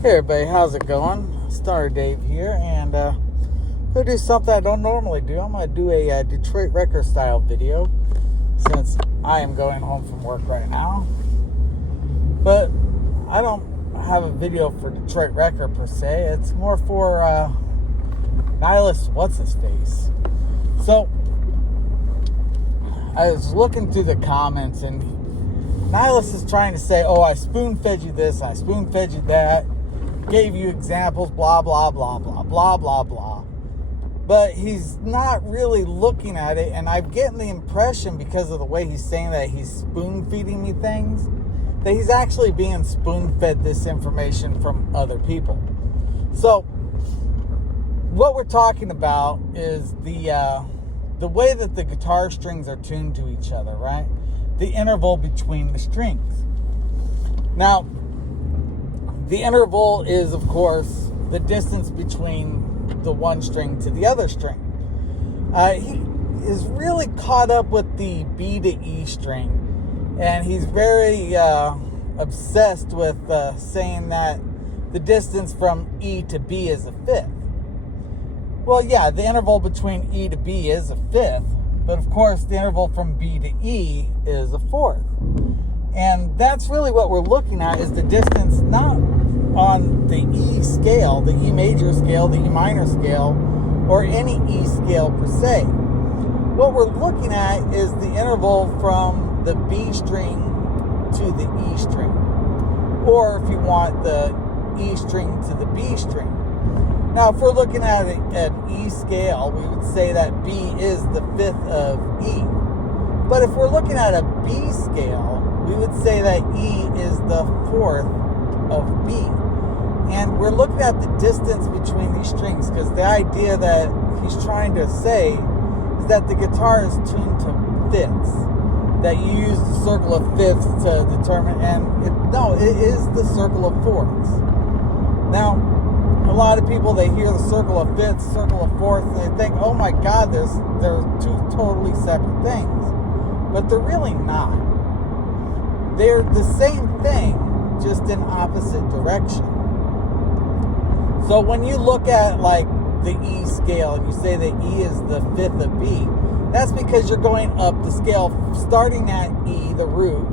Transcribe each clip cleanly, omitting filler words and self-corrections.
Hey everybody, how's it going? Star Dave here, and gonna do something I don't normally do. I'm gonna do a Detroit Wrecker style video since I am going home from work right now. But I don't have a video for Detroit Wrecker per se. It's more for Nihilist, what's his face. So I was looking through the comments, and Nihilist is trying to say, "Oh, I spoon fed you this, I spoon fed you that. Gave you examples, blah, blah, blah, blah, blah, blah, blah." But he's not really looking at it, and I'm getting the impression, because of the way he's saying that he's spoon-feeding me things, that he's actually being spoon-fed this information from other people. So, what we're talking about is the way that the guitar strings are tuned to each other, right? The interval between the strings. Now, the interval is, of course, the distance between the one string to the other string. He is really caught up with the B to E string, and he's very obsessed with saying that the distance from E to B is a fifth. Well, yeah, the interval between E to B is a fifth, but of course the interval from B to E is a fourth. And that's really what we're looking at, is the distance not on the E scale, the E major scale, the E minor scale, or any E scale per se. What we're looking at is the interval from the B string to the E string. Or if you want, the E string to the B string. Now, if we're looking at an E scale, we would say that B is the fifth of E. But if we're looking at a B scale, we would say that E is the fourth of B. And we're looking at the distance between these strings, because the idea that he's trying to say is that the guitar is tuned to fifths, that you use the circle of fifths to determine, and it is the circle of fourths. Now, a lot of people, they hear the circle of fifths, circle of fourths, and they think, oh my God, they're two totally separate things. But they're really not. They're the same thing, just in opposite direction. So when you look at like the E scale and you say that E is the fifth of B, that's because you're going up the scale, starting at E, the root,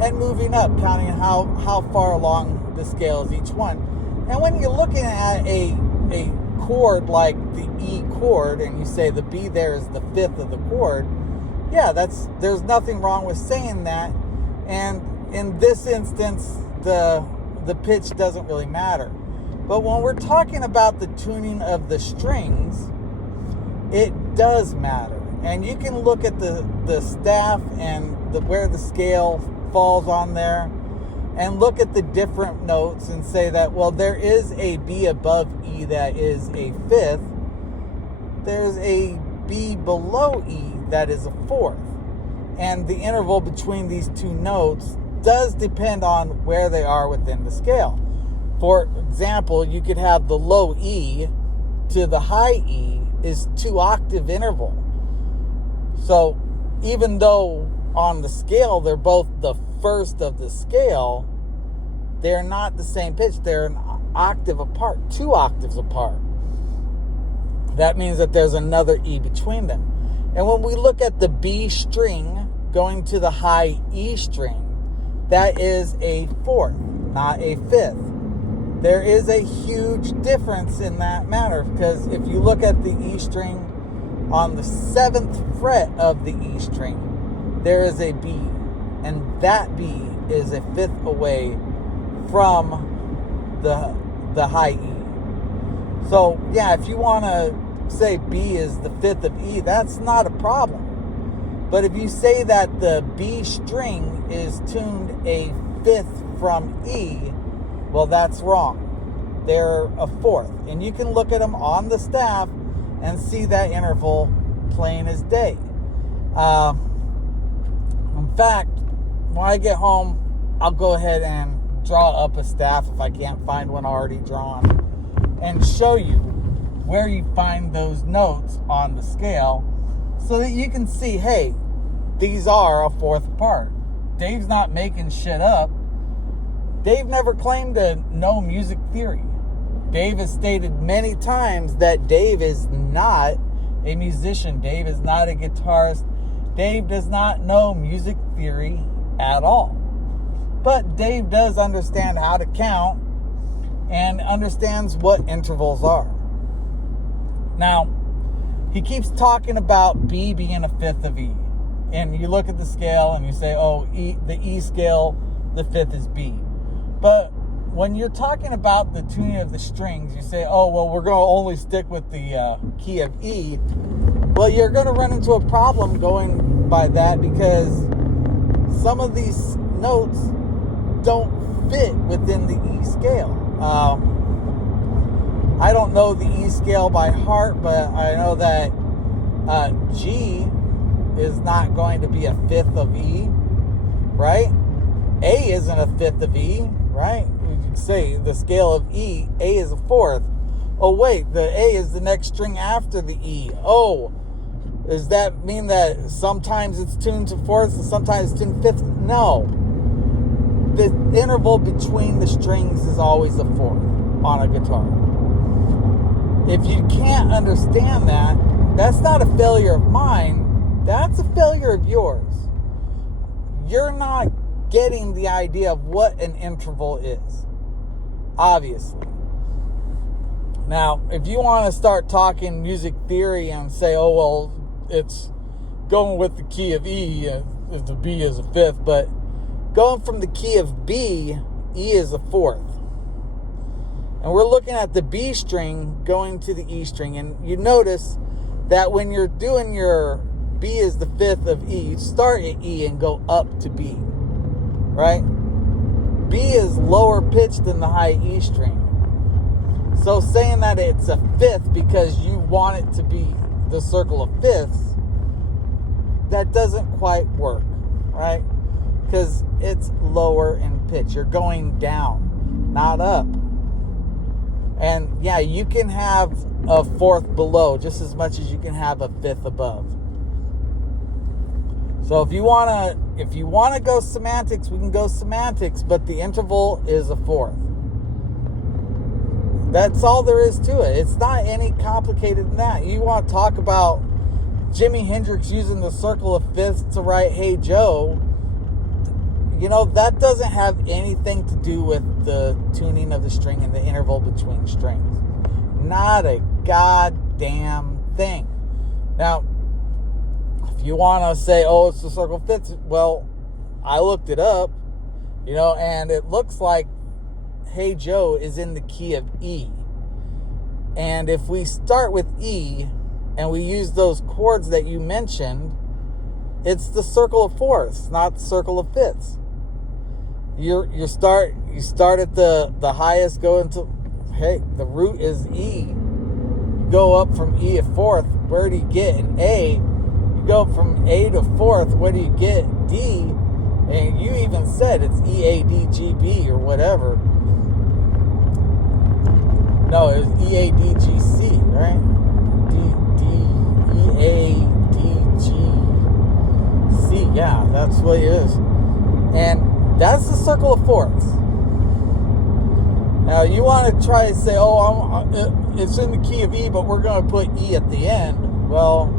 and moving up, counting how far along the scale is each one. And when you're looking at a chord like the E chord, and you say the B there is the fifth of the chord, yeah, there's nothing wrong with saying that. And in this instance, the pitch doesn't really matter. But when we're talking about the tuning of the strings, it does matter. And you can look at the staff and where the scale falls on there, and look at the different notes and say that, well, there is a B above E that is a fifth. There's a B below E that is a fourth. And the interval between these two notes does depend on where they are within the scale. For example, you could have the low E to the high E is 2-octave interval. So even though on the scale they're both the first of the scale, they're not the same pitch. They're an octave apart, 2 octaves apart. That means that there's another E between them. And when we look at the B string going to the high E string, that is a fourth, not a fifth. There is a huge difference in that matter, because if you look at the E string on the 7th fret of the E string, there is a B, and that B is a fifth away from the high E. So yeah, if you want to say B is the fifth of E, that's not a problem. But if you say that the B string is tuned a fifth from E, well, that's wrong. They're a fourth. And you can look at them on the staff and see that interval plain as day. In fact, when I get home, I'll go ahead and draw up a staff if I can't find one already drawn, and show you where you find those notes on the scale, so that you can see, hey, these are a fourth apart. Dave's not making shit up. Dave never claimed to know music theory. Dave has stated many times that Dave is not a musician. Dave is not a guitarist. Dave does not know music theory at all. But Dave does understand how to count and understands what intervals are. Now, he keeps talking about B being a fifth of E. And you look at the scale and you say, oh, the E scale, the fifth is B. But when you're talking about the tuning of the strings, you say, oh, well, we're going to only stick with the key of E. Well, you're going to run into a problem going by that because some of these notes don't fit within the E scale. I don't know the E scale by heart, but I know that G is not going to be a fifth of E, right? A isn't a fifth of E, right? You could say the scale of E, A is a fourth. Oh, wait, the A is the next string after the E. Oh, does that mean that sometimes it's tuned to fourths and sometimes it's tuned fifths? No. The interval between the strings is always a fourth on a guitar. If you can't understand that, that's not a failure of mine. That's a failure of yours. You're not getting the idea of what an interval is, obviously. Now, if you want to start talking music theory and say, oh, well, it's going with the key of E, if the B is a fifth, but going from the key of B, E is a fourth. And we're looking at the B string going to the E string. And you notice that when you're doing your B is the fifth of E, you start at E and go up to B, right? B is lower pitched than the high E string. So saying that it's a fifth because you want it to be the circle of fifths, that doesn't quite work, right? Because it's lower in pitch. You're going down, not up. And yeah, you can have a fourth below just as much as you can have a fifth above. So if you wanna go semantics, we can go semantics, but the interval is a fourth. That's all there is to it. It's not any complicated than that. You want to talk about Jimi Hendrix using the circle of fifths to write Hey Joe, you know, that doesn't have anything to do with the tuning of the string and the interval between strings. Not a goddamn thing. Now, if you want to say, oh, it's the circle of fifths, well, I looked it up, you know, and it looks like Hey Joe is in the key of E. And if we start with E and we use those chords that you mentioned, it's the circle of fourths, not the circle of fifths. You start at the highest, go into, hey, the root is E. You go up from E to fourth, where do you get an A? You go from A to fourth, where do you get D? And you even said it's E, A, D, G, B or whatever. No, it was E, A, D, G, C, right? E, A, D, G, C. Yeah, that's what it is. And that's the circle of fourths. Now, you want to try to say, oh, it's in the key of E, but we're going to put E at the end. Well,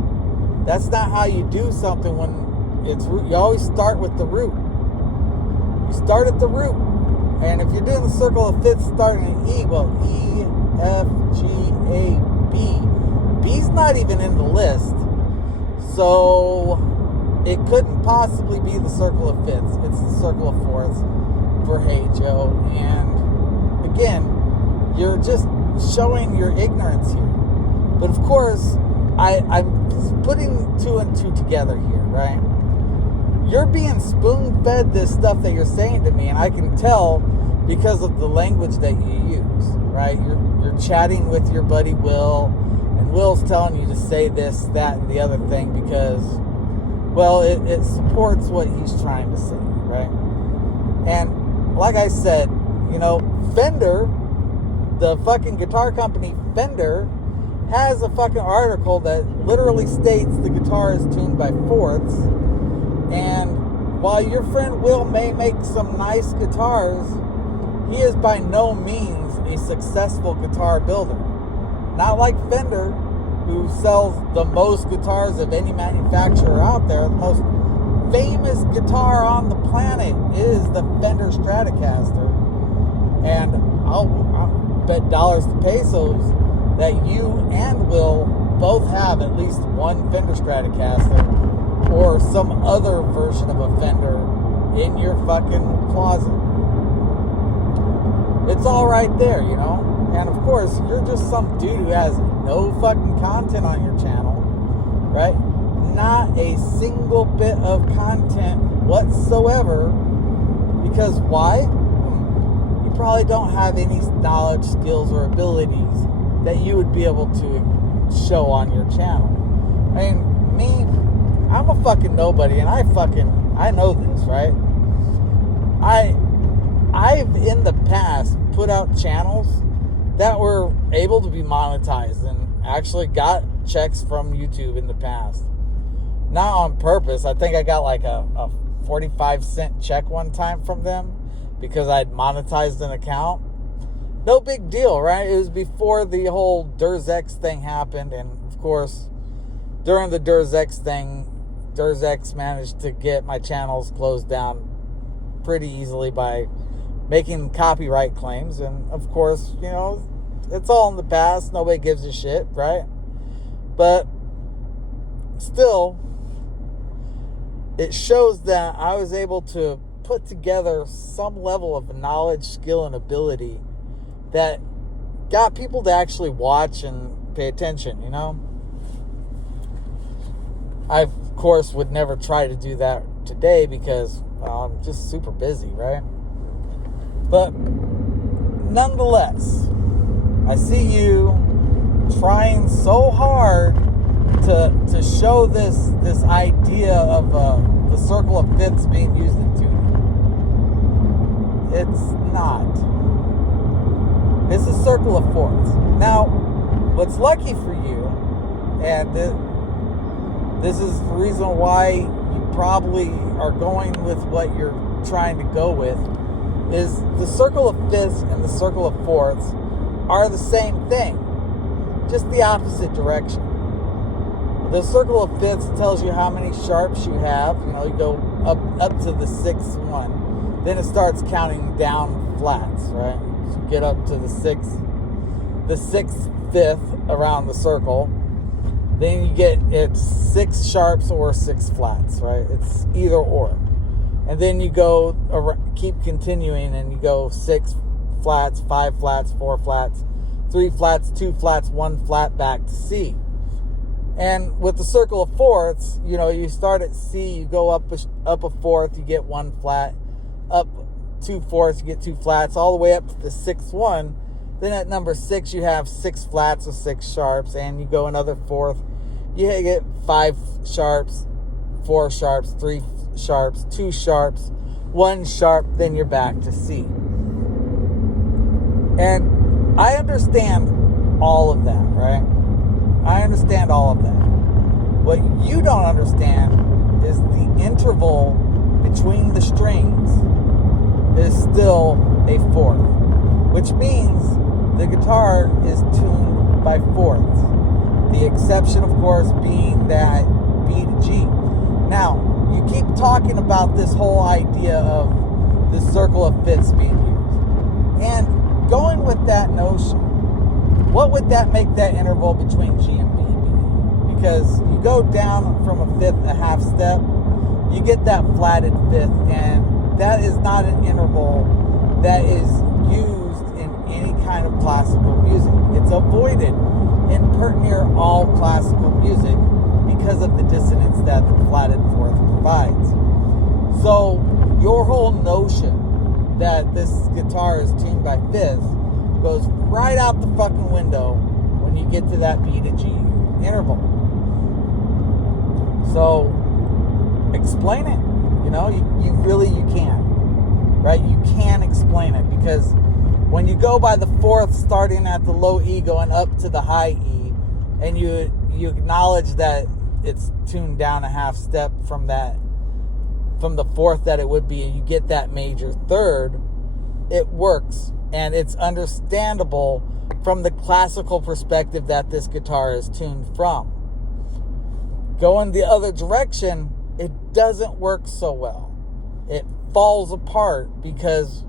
that's not how you do something when it's root. You always start with the root. You start at the root. And if you're doing the circle of fifths starting at E, well, E, F, G, A, B. B's not even in the list. So it couldn't possibly be the circle of fifths. It's the circle of fourths for Hey Joe. And again, you're just showing your ignorance here. But of course, I'm putting two and two together here, right? You're being spoon-fed this stuff that you're saying to me, and I can tell because of the language that you use, right? You're chatting with your buddy Will, and Will's telling you to say this, that, and the other thing because, well, it supports what he's trying to say, right? And like I said, you know, Fender, the fucking guitar company Fender, has a fucking article that literally states the guitar is tuned by fourths. And while your friend Will may make some nice guitars, he is by no means a successful guitar builder. Not like Fender, who sells the most guitars of any manufacturer out there. The most famous guitar on the planet is the Fender Stratocaster. And I'll bet dollars to pesos that you and Will both have at least one Fender Stratocaster or some other version of a Fender in your fucking closet. It's all right there, you know? And of course, you're just some dude who has no fucking content on your channel, right? Not a single bit of content whatsoever. Because why? You probably don't have any knowledge, skills, or abilities that you would be able to show on your channel. I mean, me, I'm a fucking nobody, and I know this, right? I've in the past put out channels that were able to be monetized and actually got checks from YouTube in the past. Not on purpose. I think I got like a 45-cent check one time from them because I'd monetized an account. No big deal, right? It was before the whole DursX thing happened. And of course, during the DursX thing, DursX managed to get my channels closed down pretty easily by making copyright claims. And of course, you know, it's all in the past. Nobody gives a shit, right? But still, it shows that I was able to put together some level of knowledge, skill, and ability that got people to actually watch and pay attention, you know? I, of course, would never try to do that today because, well, I'm just super busy, right? But nonetheless, I see you trying so hard to show this idea of the circle of fifths being used in tuning. It's not. It's a circle of fourths. Now, what's lucky for you, and this is the reason why you probably are going with what you're trying to go with, is the circle of fifths and the circle of fourths are the same thing, just the opposite direction. The circle of fifths tells you how many sharps you have. You know, you go up to the sixth one. Then it starts counting down flats, right? So you get up to the sixth fifth around the circle. Then you get it's 6 sharps or 6 flats, right? It's either or. And then you go keep continuing, and you go 6 flats, 5 flats, 4 flats, 3 flats, 2 flats, 1 flat back to C. And with the circle of fourths, you know, you start at C, you go up a fourth, you get 1 flat, up 2 fourths, you get 2 flats, all the way up to the 6th one. Then at number 6, you have 6 flats or 6 sharps, and you go another fourth, you get 5 sharps, 4 sharps, 3 sharps, 2 sharps, 1 sharp, then you're back to C. And I understand all of that, right? I understand all of that. What you don't understand is the interval between the strings is still a fourth, which means the guitar is tuned by fourths. The exception, of course, being that B to G. Now, you keep talking about this whole idea of the circle of fifths being used. And going with that notion, what would that make that interval between G and B be? Because you go down from a fifth a half step, you get that flatted fifth, and that is not an interval that is used in any kind of classical music. It's avoided in near all classical music because of the dissonance that the flatted fourth provides. So your whole notion that this guitar is tuned by fifths goes right out the fucking window when you get to that B to G interval. So explain it. You know, you can. Right? You can explain it, because when you go by the fourth starting at the low E going up to the high E, and you acknowledge that it's tuned down a half step from the fourth that it would be, and you get that major third, it works, and it's understandable from the classical perspective that this guitar is tuned from. Going the other direction, it doesn't work so well. It falls apart because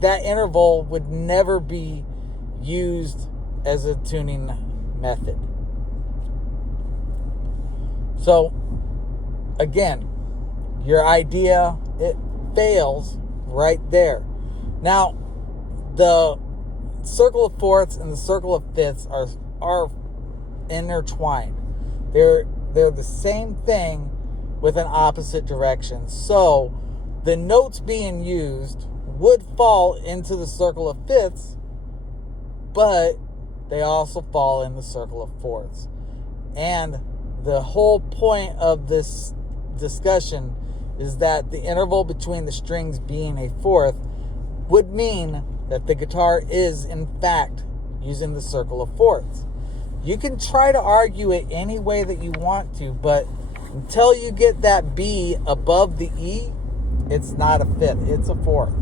that interval would never be used as a tuning method. So, again, your idea, it fails right there. Now, the circle of fourths and the circle of fifths are intertwined. They're the same thing with an opposite direction. So, the notes being used would fall into the circle of fifths, but they also fall in the circle of fourths. And the whole point of this discussion is that the interval between the strings being a fourth would mean that the guitar is, in fact, using the circle of fourths. You can try to argue it any way that you want to, but until you get that B above the E, it's not a fifth, it's a fourth.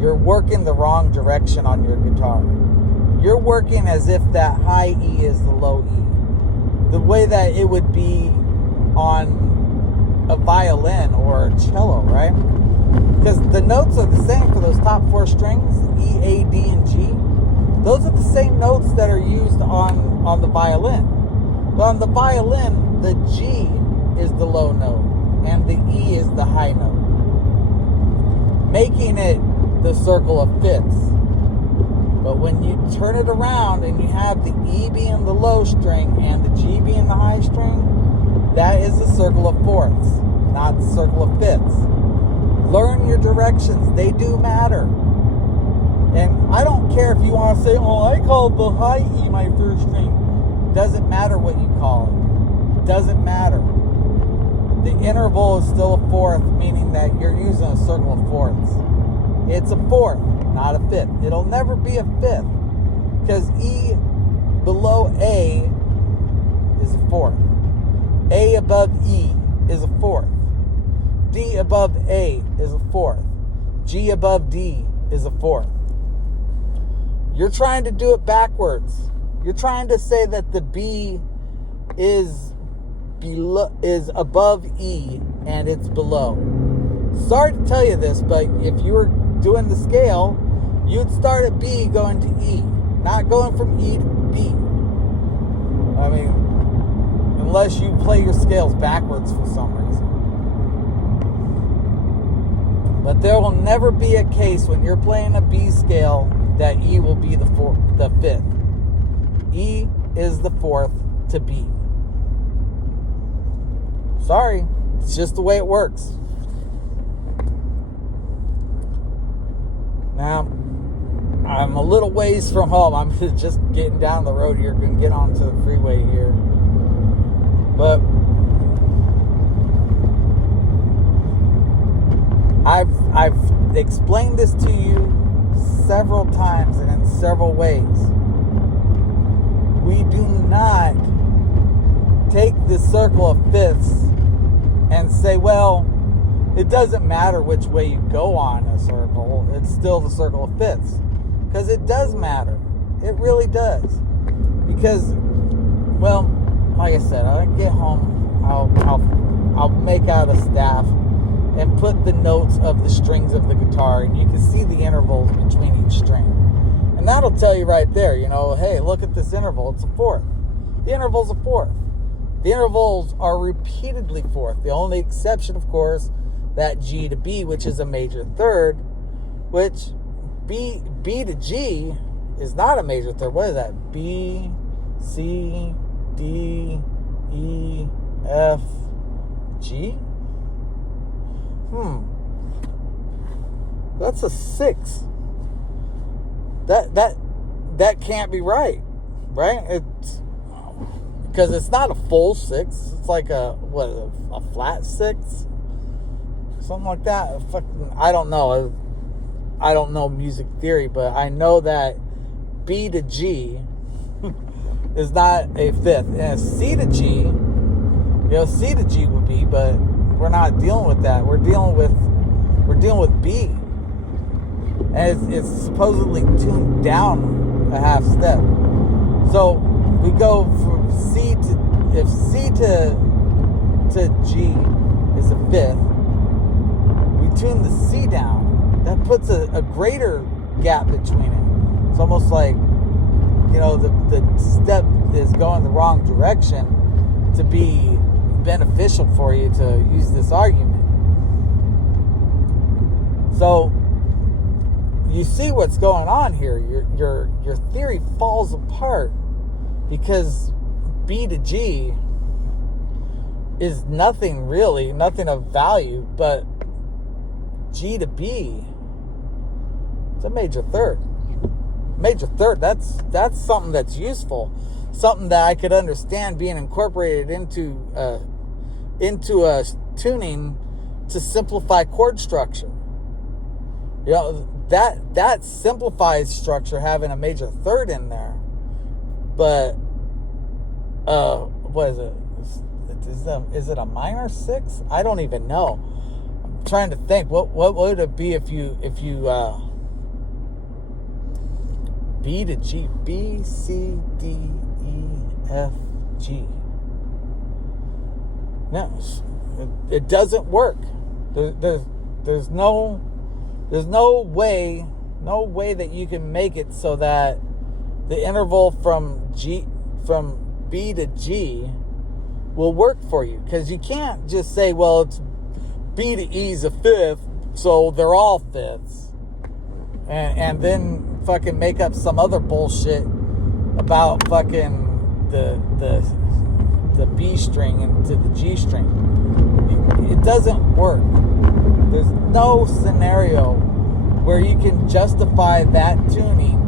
You're working the wrong direction on your guitar. You're working as if that high E is the low E. The way that it would be on a violin or a cello, right? Because the notes are the same for those top four strings, E, A, D, and G. Those are the same notes that are used on the violin. But on the violin, the G is the low note and the E is the high note, making it the circle of fifths. But when you turn it around and you have the E being the low string and the G being the high string, that is the circle of fourths, not the circle of fifths. Learn your directions. They do matter. And I don't care if you want to say, oh, I called the high E my third string. Doesn't matter what you call it. Doesn't matter. The interval is still a fourth, meaning that you're using a circle of fourths. It's a fourth, not a fifth. It'll never be a fifth because E below A is a fourth. A above E is a fourth. D above A is a fourth. G above D is a fourth. You're trying to do it backwards. You're trying to say that the B is above E and it's below. Sorry to tell you this, but if you were doing the scale, you'd start at B going to E, not going from E to B. I mean, unless you play your scales backwards for some reason. But there will never be a case when you're playing a B scale that E will be the fifth. E is the fourth to B. Sorry, it's just the way it works. Now, I'm a little ways from home. I'm just getting down the road here, going to get onto the freeway here. But I've explained this to you several times and in several ways. We do not take the circle of fifths and say, well, it doesn't matter which way you go on a circle, it's still the circle of fifths. Because it does matter. It really does. Because, well, like I said, when I get home, I'll make out a staff and put the notes of the strings of the guitar, and you can see the intervals between each string. And that'll tell you right there, hey, look at this interval, it's a fourth. The interval's a fourth. The intervals are repeatedly fourth. The only exception, of course, that G to B, which is a major third, which B to G is not a major third. What is that? B, C, D, E, F, G? That's a 6. That can't be right? It's because it's not a full 6. It's like a flat 6, something like that. I don't know. I don't know music theory, but I know that B to G is not a fifth, and C to G, C to G would be, but we're not dealing with that. We're dealing with B. and it's supposedly tuned down a half step. So we go from C to, if C to G is a fifth, we tune the C down. That puts a greater gap between it. It's almost like, you know, the step is going the wrong direction to be beneficial for you to use this argument. So you see what's going on here. Your theory falls apart because B to G is nothing really, nothing of value, but G to B, it's a major third. Major third, that's something that's useful, something that I could understand being incorporated into a tuning to simplify chord structure. You know, that simplifies structure, having a major third in there. But what is it? Is it a minor sixth? I don't even know. I'm trying to think. What would it be if you B to G, B, C, D, E, F, G. No, it doesn't work. There's no way that you can make it so that the interval from B to G will work for you, because you can't just say, well, it's B to E is a fifth, so they're all fifths, and then fucking make up some other bullshit about fucking the B string into the G string. It doesn't work. There's no scenario where you can justify that tuning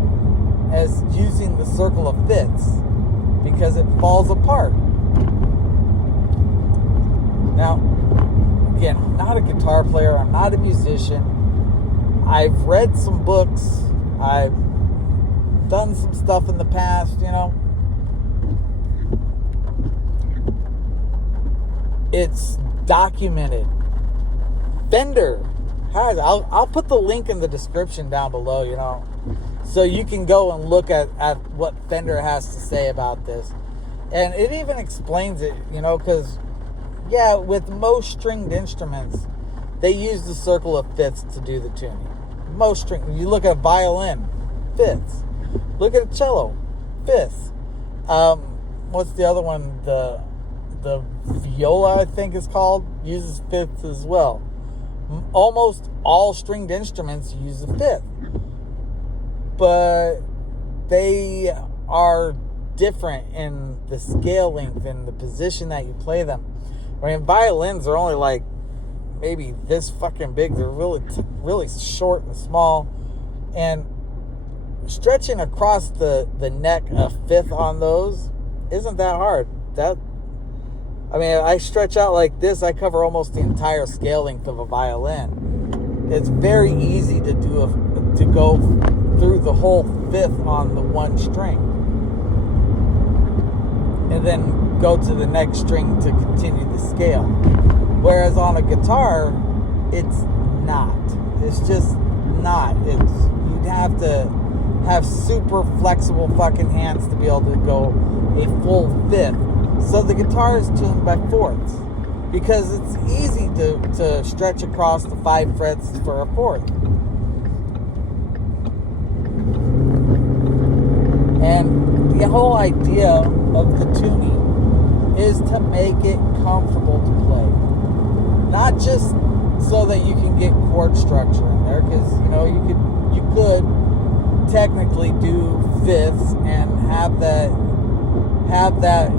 as using the circle of fifths, because it falls apart. Now, again, I'm not a guitar player. I'm not a musician. I've read some books. I've done some stuff in the past, you know. It's documented. Fender has, I'll put the link in the description down below, you know, so you can go and look at what Fender has to say about this. And it even explains it, you know, because, yeah, with most stringed instruments, they use the circle of fifths to do the tuning. Most string, you look at a violin, fifths. Look at a cello, fifths. What's the other one? The viola, I think it's called, uses fifths as well. Almost all stringed instruments use a fifth, but they are different in the scale length and the position that you play them. I mean, violins are only like maybe this fucking big. They're really short and small, and stretching across the neck a fifth on those isn't that hard. I stretch out like this, I cover almost the entire scale length of a violin. It's very easy to go through the whole fifth on the one string, and then go to the next string to continue the scale. Whereas on a guitar, it's not. It's just not. You'd have to have super flexible fucking hands to be able to go a full fifth. So the guitar is tuned by fourths, because it's easy to stretch across the 5 frets for a fourth. And the whole idea of the tuning is to make it comfortable to play. Not just so that you can get chord structure in there, because, you know, you could technically do fifths and have that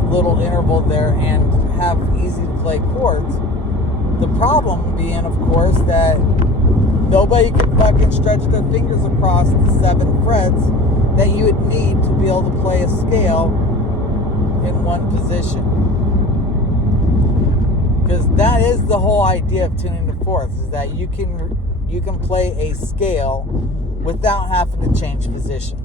little interval there and have easy to play chords. The problem being, of course, that nobody can fucking stretch their fingers across the 7 frets that you would need to be able to play a scale in one position. Because that is the whole idea of tuning to fourths, is that you can play a scale without having to change positions.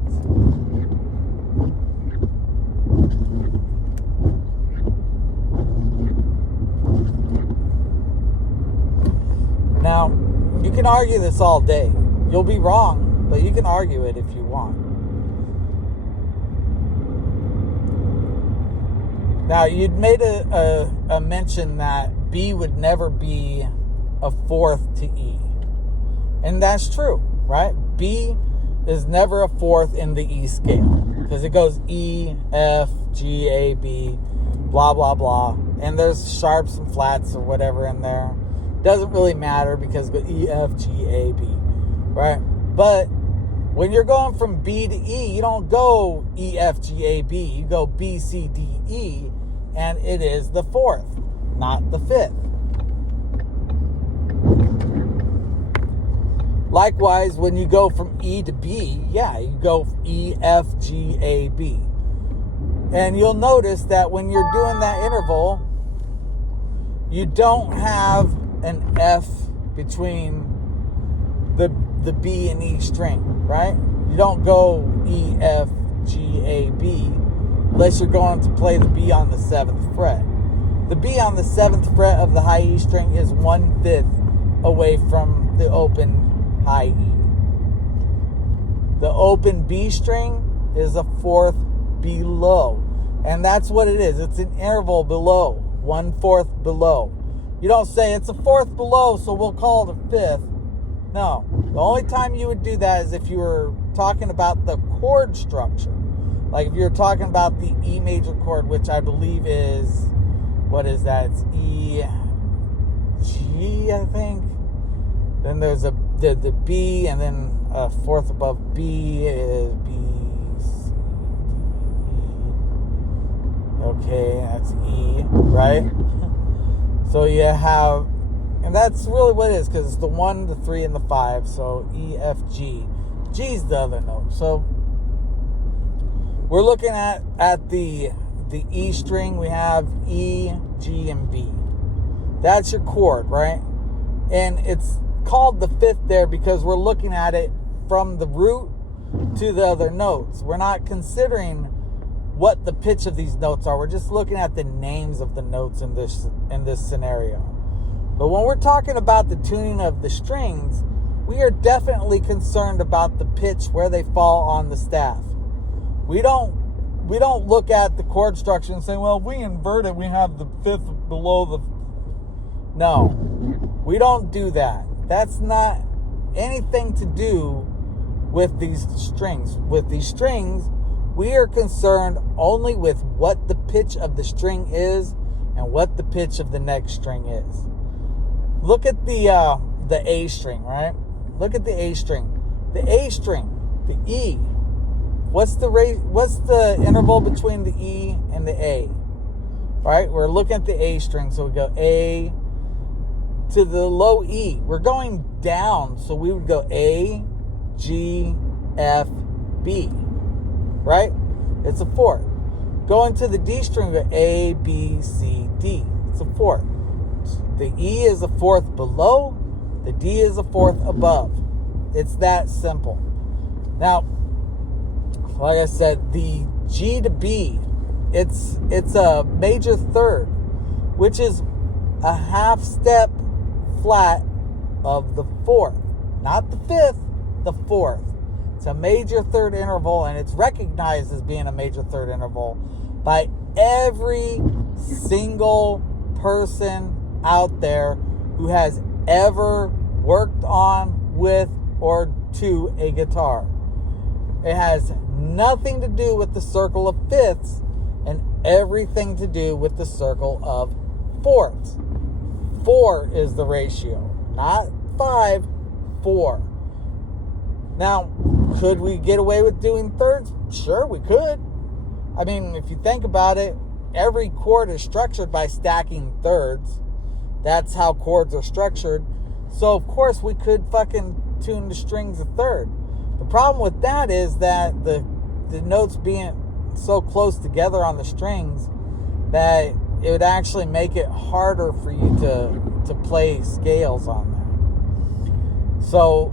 Now, you can argue this all day. You'll be wrong but you can argue it if you want. Now, you'd made a mention that B would never be a fourth to E. And that's true, right? B is never a fourth in the E scale because it goes E, F, G, A, B, blah, blah, blah. And there's sharps and flats or whatever in there. Doesn't really matter because it goes E, F, G, A, B, right? But when you're going from B to E, you don't go E, F, G, A, B. You go B, C, D, E, and it is the fourth, not the fifth. Likewise, when you go from E to B, you go E, F, G, A, B. And you'll notice that when you're doing that interval, you don't have an F between the B and E string, right? You don't go E, F, G, A, B unless you're going to play the B on the 7th fret. The B on the 7th fret of the high E string is 1/5 away from the open high E. The open B string is a fourth below. And that's what it is. It's an interval below, 1/4 below. You don't say it's a fourth below, so we'll call it a fifth. No. The only time you would do that is if you were talking about the chord structure. Like if you're talking about the E major chord, which I believe is, what is that? It's E, G, I think. Then there's the B, and then a fourth above B is B, C, D, E. Okay, that's E, right? So you have, and that's really what it is, because it's the 1, the 3, and the 5. So E, F, G. G's the other note. So we're looking at the E string. We have E, G, and B. That's your chord, right? And it's called the fifth there because we're looking at it from the root to the other notes. We're not considering what the pitch of these notes are. We're just looking at the names of the notes in this scenario. But when we're talking about the tuning of the strings, we are definitely concerned about the pitch where they fall on the staff. We don't look at the chord structure and say, well, if we invert it, we have the fifth below the... No, we don't do that. That's not anything to do with these strings. With these strings, we are concerned only with what the pitch of the string is and what the pitch of the next string is. Look at the A string, right? Look at the A string. The A string, the E. What's the interval between the E and the A? Right? We're looking at the A string, so we go A to the low E. We're going down, so we would go A, G, F, B. Right? It's a fourth. Going to the D string, we go A, B, C, D. It's a fourth. The E is a fourth below. The D is a fourth above. It's that simple. Now, like I said, the G to B, it's a major third, which is a half step flat of the fourth. Not the fifth, the fourth. It's a major third interval, and it's recognized as being a major third interval by every single person out there who has ever worked on, with, or to a guitar. It has nothing to do with the circle of fifths and everything to do with the circle of fourths. 4 is the ratio, not 5, 4. Now, could we get away with doing thirds? Sure, we could. I mean, if you think about it, every chord is structured by stacking thirds. That's how chords are structured. So, of course, we could fucking tune the strings a third. The problem with that is that the notes being so close together on the strings that it would actually make it harder for you to play scales on there. So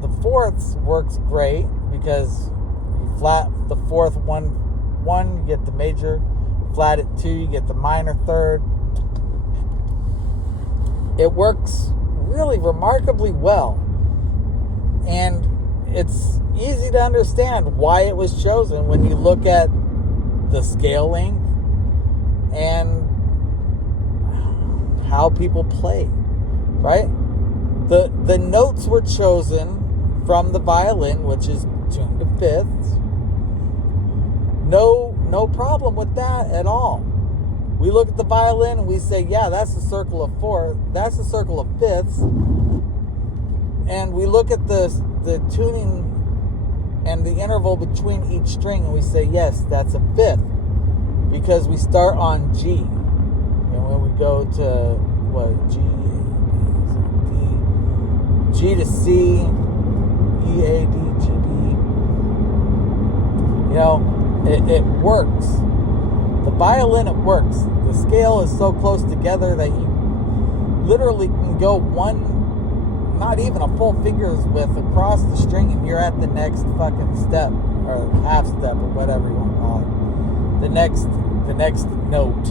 the fourths works great because you flat the fourth one, you get the major, flat at 2, you get the minor third. It works really remarkably well. And it's easy to understand why it was chosen when you look at the scale length and how people play, right? The notes were chosen from the violin, which is tuned to fifths. No problem with that at all. We look at the violin and we say, yeah, that's a circle of fourths, that's a circle of fifths. And we look at the tuning and the interval between each string and we say, yes, that's a fifth. Because we start on G. And when we go to G, A, B, C, D, G to C, E, A, D, G, B. You know, it works. The violin, it works. The scale is so close together that you literally can go one, not even a full finger's width across the string and you're at the next fucking step, or half step, or whatever you want to call it. The next note.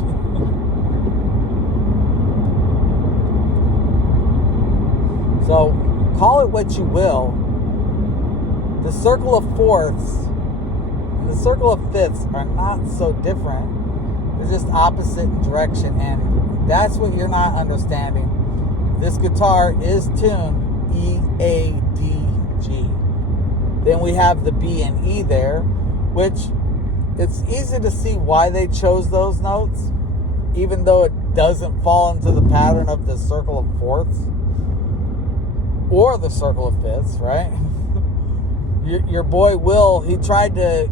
So, call it what you will. The circle of fourths and the circle of fifths are not so different. They're just opposite in direction, and that's what you're not understanding. This guitar is tuned E, A, D, G. Then we have the B and E there, which it's easy to see why they chose those notes, even though it doesn't fall into the pattern of the circle of fourths or the circle of fifths, right? Your boy Will, he tried to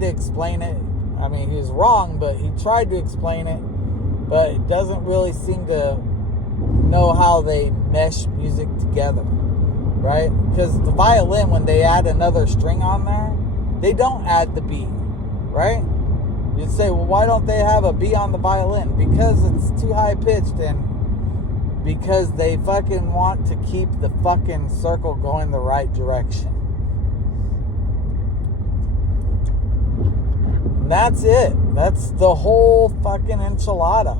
explain it. I mean, he was wrong, but he tried to explain it, but it doesn't really seem to know how they mesh music together, right? Because the violin, when they add another string on there, they don't add the B, right? You'd say, well, why don't they have a B on the violin? Because it's too high pitched, and because they fucking want to keep the fucking circle going the right direction. And that's it. That's the whole fucking enchilada.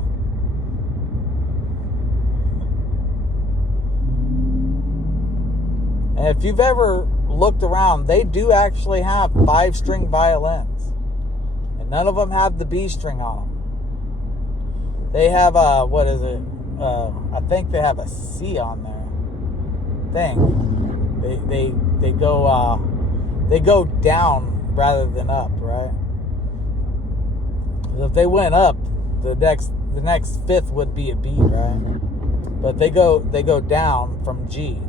And if you've ever looked around, they do actually have 5-string violins. And none of them have the B string on them. They have I think they have a C on there. They go down rather than up, right? If they went up, the next fifth would be a B, right? But they go down from G.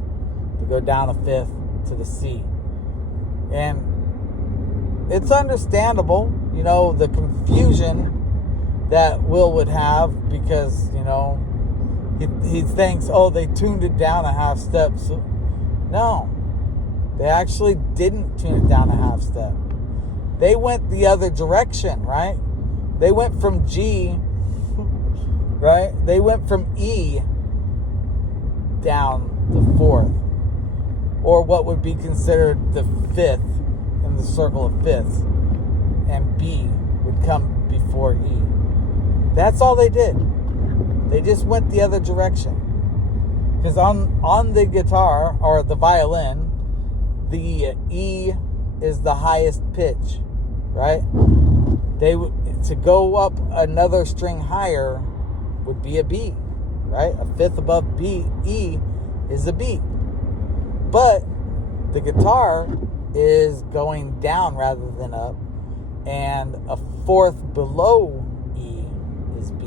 They go down a fifth to the C. And it's understandable, you know, the confusion that Will would have, because, you know, he thinks, oh, they tuned it down a half step. So, no, they actually didn't tune it down a half step. They went the other direction, right? They went from G, right? They went from E down to fourth, or what would be considered the fifth in the circle of fifths, and B would come before E. That's all they did. They just went the other direction. Because on the guitar, or the violin, the E is the highest pitch, right? To go up another string higher would be a B, right? A fifth above B, E is a B. But the guitar is going down rather than up, and a fourth below E is B.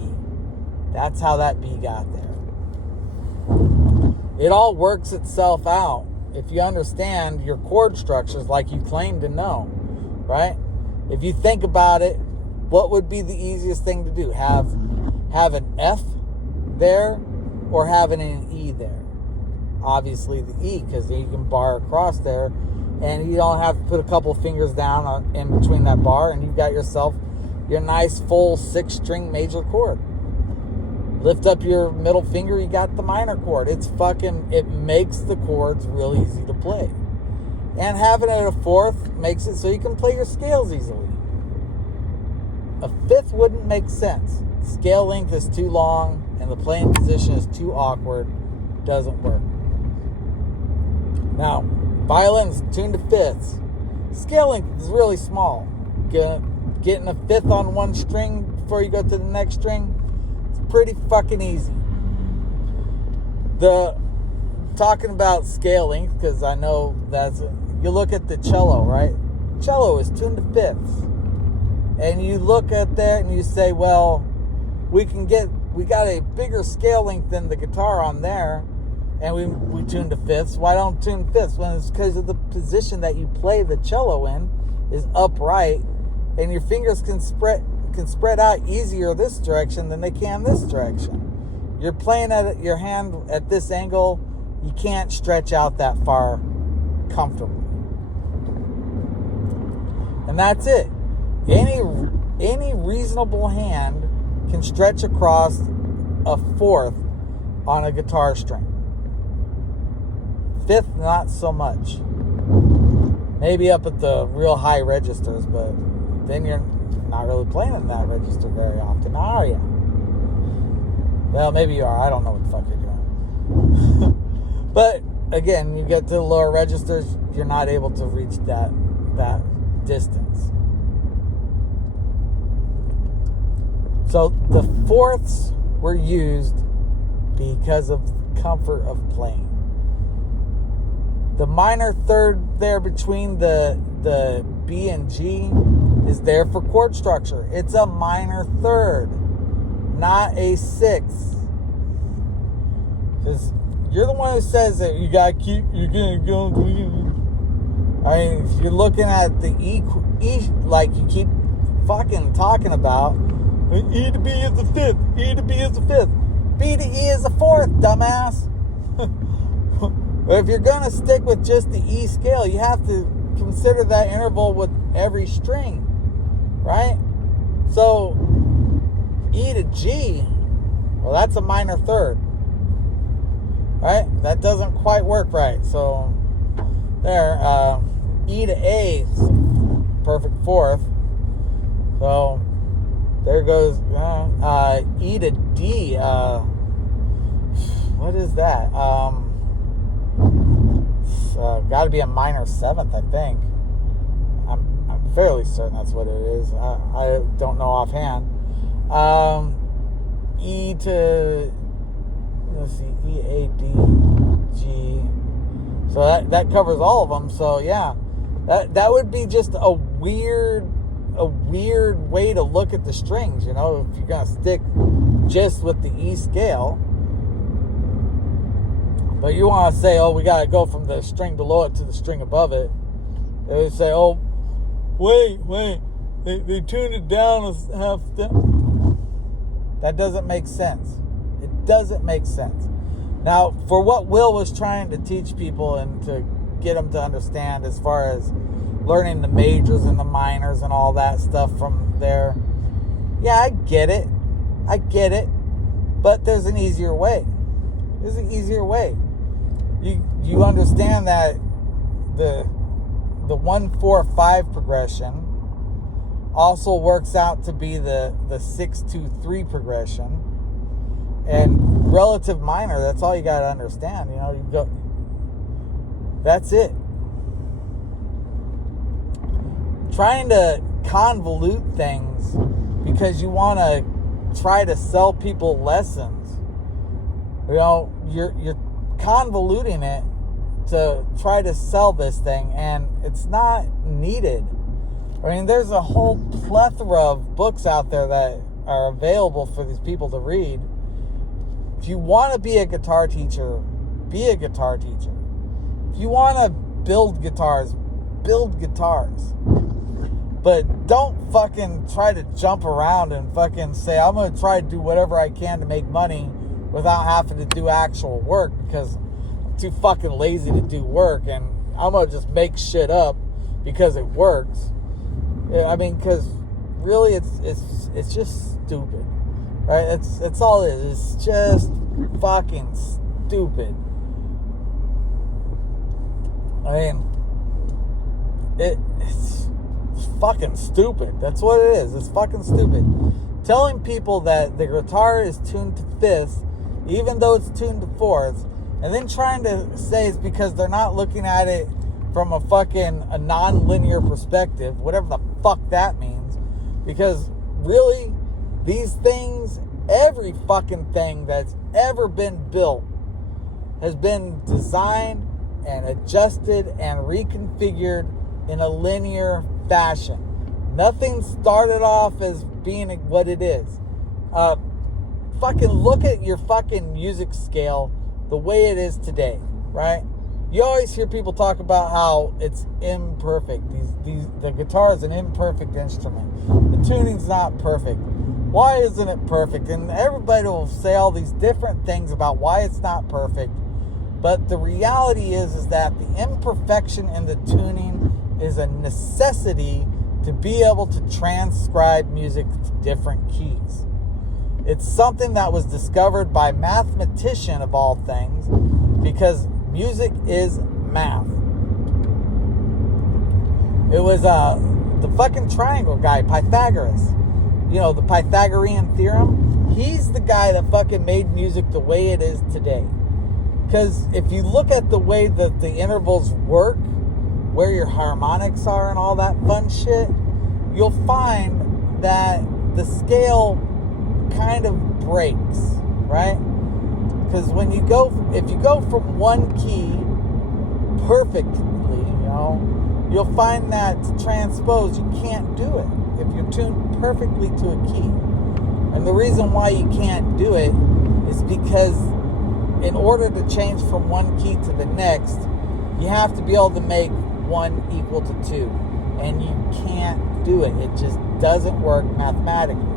That's how that B got there. It all works itself out if you understand your chord structures like you claim to know, right? If you think about it, what would be the easiest thing to do? Have an F there, or having an E there? Obviously the E, because you can bar across there, and you don't have to put a couple fingers down in between that bar, and you've got yourself your nice full 6-string major chord. Lift up your middle finger, you got the minor chord. It makes the chords real easy to play. And having it at a fourth makes it so you can play your scales easily. A fifth wouldn't make sense. Scale length is too long, and the playing position is too awkward. Doesn't work. Now, Violin's tuned to fifths. Scale length is really small. Getting a fifth on one string before you go to the next string, it's pretty fucking easy. Talking about scale length, because I know you look at the cello, right? Cello is tuned to fifths. And you look at that and you say, well, we got a bigger scale length than the guitar on there, and we tune to fifths. Why don't tune fifths? Well, it's because of the position that you play the cello in is upright, and your fingers can spread out easier this direction than they can this direction. You're playing at your hand at this angle, you can't stretch out that far comfortably. And that's it. Any reasonable hand can stretch across a fourth on a guitar string. Fifth, not so much. Maybe up at the real high registers, but then you're not really playing in that register very often, are you? Well, maybe you are. I don't know what the fuck you're doing. But again, you get to the lower registers, you're not able to reach that distance. So the fourths were used because of comfort of playing. The minor third there between the B and G is there for chord structure. It's a minor third, not a sixth. Because you're the one who says that you're gonna go. I mean, if you're looking at the E like you keep fucking talking about, E to B is the fifth, E to B is the fifth, B to E is the fourth, dumbass. But if you're gonna stick with just the E scale, you have to consider that interval with every string, right? So E to G, well, that's a minor third, right? That doesn't quite work right. So there, E to A is perfect fourth. So there goes E to D. What is that? Got to be a minor seventh, I think. I'm fairly certain that's what it is. I don't know offhand. E to, let's see, E, A, D, G. So that covers all of them. So yeah, that would be just a weird way to look at the strings. You know, if you're gonna stick just with the E scale. But you want to say, oh, we got to go from the string below it to the string above it. They would say, oh, wait, they tuned it down a half step. That doesn't make sense. It doesn't make sense. Now, for what Will was trying to teach people and to get them to understand as far as learning the majors and the minors and all that stuff from there, yeah, I get it. But there's an easier way. There's an easier way. You understand that the 1-4-5 progression also works out to be the 6-2-3 progression, and relative minor. That's all you got to understand. You know, you go. That's it. Trying to convolute things because you want to try to sell people lessons. You know, you're convoluting it to try to sell this thing, and it's not needed. I mean, there's a whole plethora of books out there that are available for these people to read. If you want to be a guitar teacher, be a guitar teacher. If you want to build guitars, build guitars. But don't fucking try to jump around and fucking say, I'm going to try to do whatever I can to make money without having to do actual work, because I'm too fucking lazy to do work, and I'm going to just make shit up because it works. I mean, because really it's just stupid, right? It's all it is. It's just fucking stupid. I mean, it's fucking stupid. That's what it is. It's fucking stupid. Telling people that the guitar is tuned to fifths, even though it's tuned to fourths, and then trying to say it's because they're not looking at it from a non-linear perspective, whatever the fuck that means. Because really, these things, every fucking thing that's ever been built has been designed and adjusted and reconfigured in a linear fashion. Nothing started off as being what it is. Fucking look at your fucking music scale the way it is today, right? You always hear people talk about how it's imperfect. The guitar is an imperfect instrument. The tuning's not perfect. Why isn't it perfect? And everybody will say all these different things about why it's not perfect. But the reality is that the imperfection in the tuning is a necessity to be able to transcribe music to different keys. It's something that was discovered by a mathematician of all things, because music is math. It was the fucking triangle guy, Pythagoras. You know, the Pythagorean theorem. He's the guy that fucking made music the way it is today. Because if you look at the way that the intervals work, where your harmonics are and all that fun shit, you'll find that the scale kind of breaks, right? Because if you go from one key perfectly, you know, you'll find that to transpose, you can't do it if you're tuned perfectly to a key. And the reason why you can't do it is because in order to change from one key to the next, you have to be able to make 1 equal to 2. And you can't do it. It just doesn't work mathematically.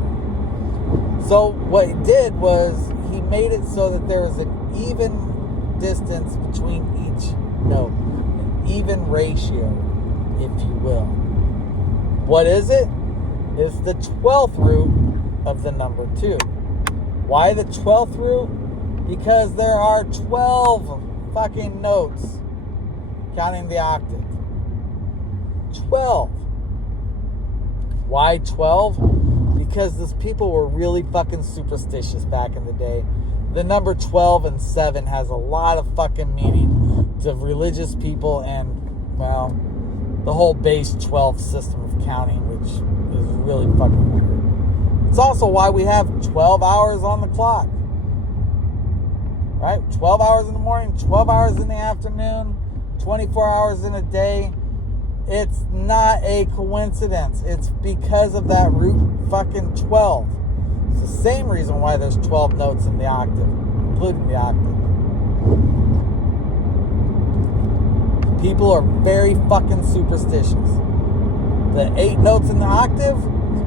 So what he did was he made it so that there was an even distance between each note, an even ratio, if you will. What is it? It's the 12th root of the number 2. Why the 12th root? Because there are 12 fucking notes, counting the octave. 12. Why 12? Because those people were really fucking superstitious back in the day. The number 12 and 7 has a lot of fucking meaning to religious people and, well, the whole base 12 system of counting, which is really fucking weird. It's also why we have 12 hours on the clock. Right? 12 hours in the morning, 12 hours in the afternoon, 24 hours in a day. It's not a coincidence. It's because of that root fucking 12. It's the same reason why there's 12 notes in the octave, including the octave. People are very fucking superstitious. The 8 notes in the octave is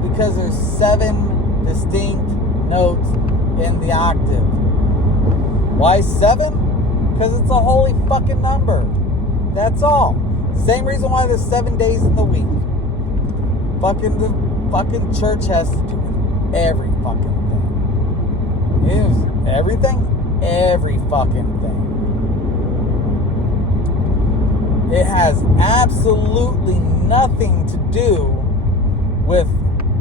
because there's 7 distinct notes in the octave. Why 7? Because it's a holy fucking number. That's all. Same reason why there's 7 days in the week. The fucking church has to do with every fucking thing. Everything? Every fucking thing. It has absolutely nothing to do with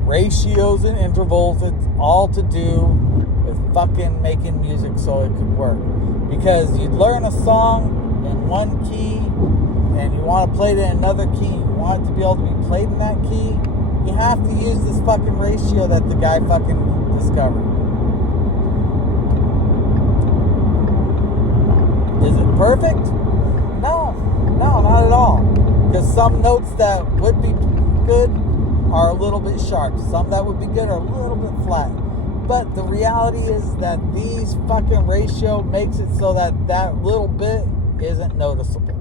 ratios and intervals. It's all to do with fucking making music so it could work. Because you'd learn a song in one key and you want to play it in another key, you want it to be able to be played in that key, you have to use this fucking ratio that the guy fucking discovered. Is it perfect? No, not at all. Because some notes that would be good are a little bit sharp. Some that would be good are a little bit flat. But the reality is that these fucking ratio makes it so that that little bit isn't noticeable.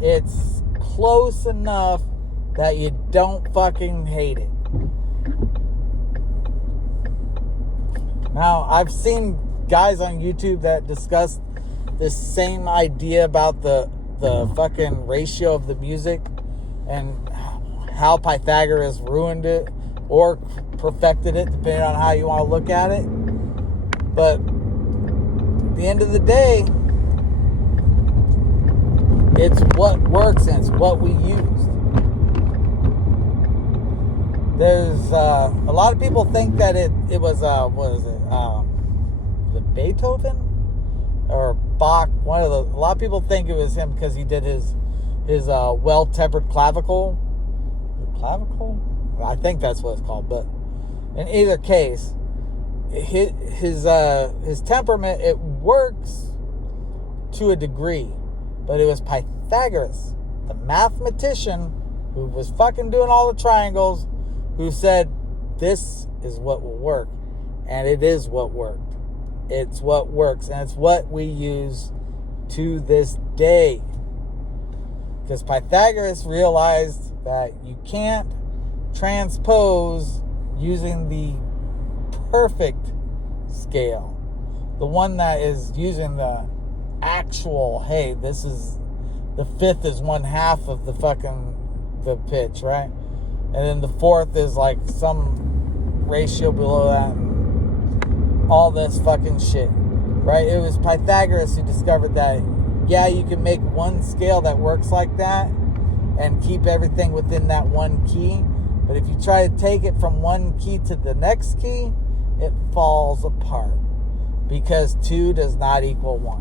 It's close enough that you don't fucking hate it. Now, I've seen guys on YouTube that discuss this same idea about the fucking ratio of the music and how Pythagoras ruined it or perfected it, depending on how you want to look at it. But at the end of the day, it's what works and it's what we used. There's a lot of people think that it was the Beethoven or Bach. A lot of people think it was him because he did his his well-tempered clavicle. Clavicle? I think that's what it's called. But in either case, his temperament, it works to a degree. But it was Pythagoras, the mathematician who was fucking doing all the triangles, who said, this is what will work. And it is what worked. It's what works. And it's what we use to this day. Because Pythagoras realized that you can't transpose using the perfect scale. The one that is using the actual, hey, this is, the fifth is 1/2 of the pitch, right? And then the fourth is like some ratio below that, and all this fucking shit, right? It was Pythagoras who discovered that, yeah, you can make one scale that works like that and keep everything within that one key. But if you try to take it from one key to the next key, it falls apart because 2 does not equal 1.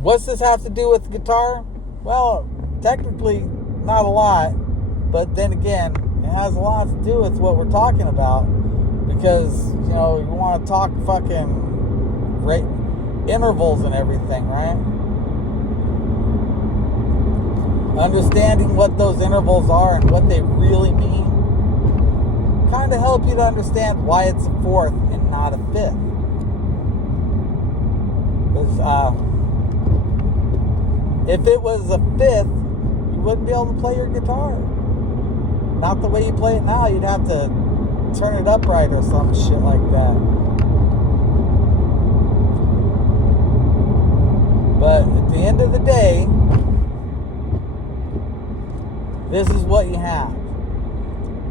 What's this have to do with guitar? Well, technically not a lot, but then again, it has a lot to do with what we're talking about, because, you know, you want to talk fucking intervals and everything, right? Understanding what those intervals are and what they really mean kind of help you to understand why it's a fourth and not a fifth. Because if it was a fifth, you wouldn't be able to play your guitar. Not the way you play it now. You'd have to turn it upright or some shit like that. But at the end of the day, this is what you have.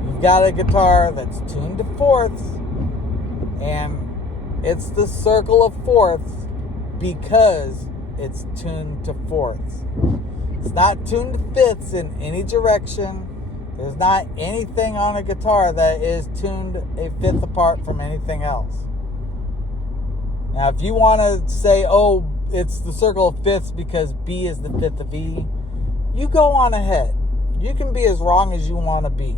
You've got a guitar that's tuned to fourths, and it's the circle of fourths because it's tuned to fourths. It's not tuned to fifths in any direction. There's not anything on a guitar that is tuned a fifth apart from anything else. Now, if you want to say, oh, it's the circle of fifths because B is the fifth of E, you go on ahead. You can be as wrong as you want to be.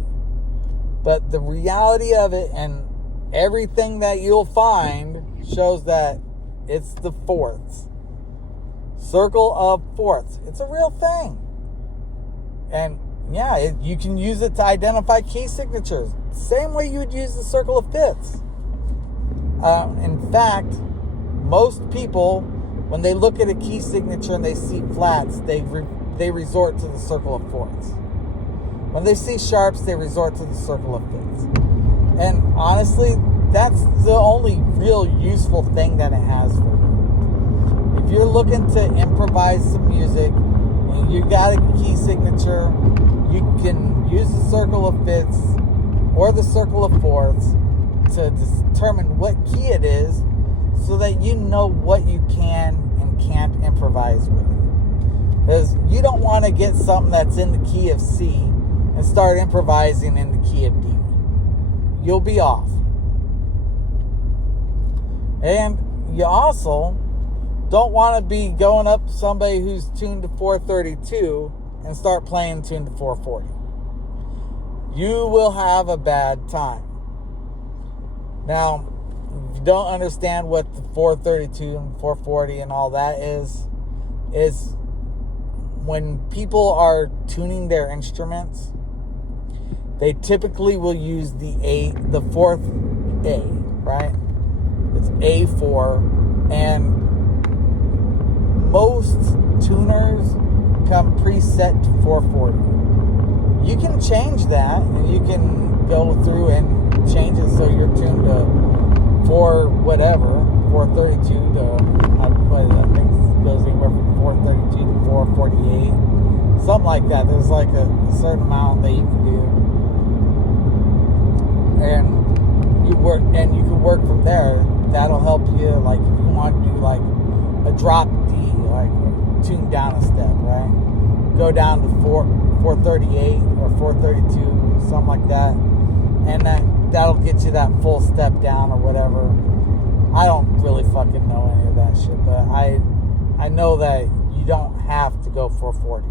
But the reality of it and everything that you'll find shows that it's the fourths. Circle of fourths. It's a real thing. And yeah, you can use it to identify key signatures. Same way you would use the circle of fifths. In fact, most people, when they look at a key signature and they see flats, they resort to the circle of fourths. When they see sharps, they resort to the circle of fifths. And honestly, that's the only real useful thing that it has for you. If you're looking to improvise some music and you got a key signature, you can use the circle of fifths or the circle of fourths to determine what key it is so that you know what you can and can't improvise with. Because you don't want to get something that's in the key of C and start improvising in the key of D. You'll be off. And you also don't want to be going up somebody who's tuned to 432 and start playing tuned to 440. You will have a bad time. Now, if you don't understand what the 432 and 440 and all that is when people are tuning their instruments, they typically will use the fourth A, right? It's A4, and most tuners come preset to 440. You can change that, and you can go through and change it so you're tuned to 432 to, I think it goes anywhere from 432 to 448, something like that. There's like a certain amount that you can do, and you can work from there. That'll help you, like if you want to do like a drop D, like tune down a step, right? Go down to 438 or 432, something like that, and that'll get you that full step down or whatever. I don't really fucking know any of that shit, but I know that you don't have to go 440,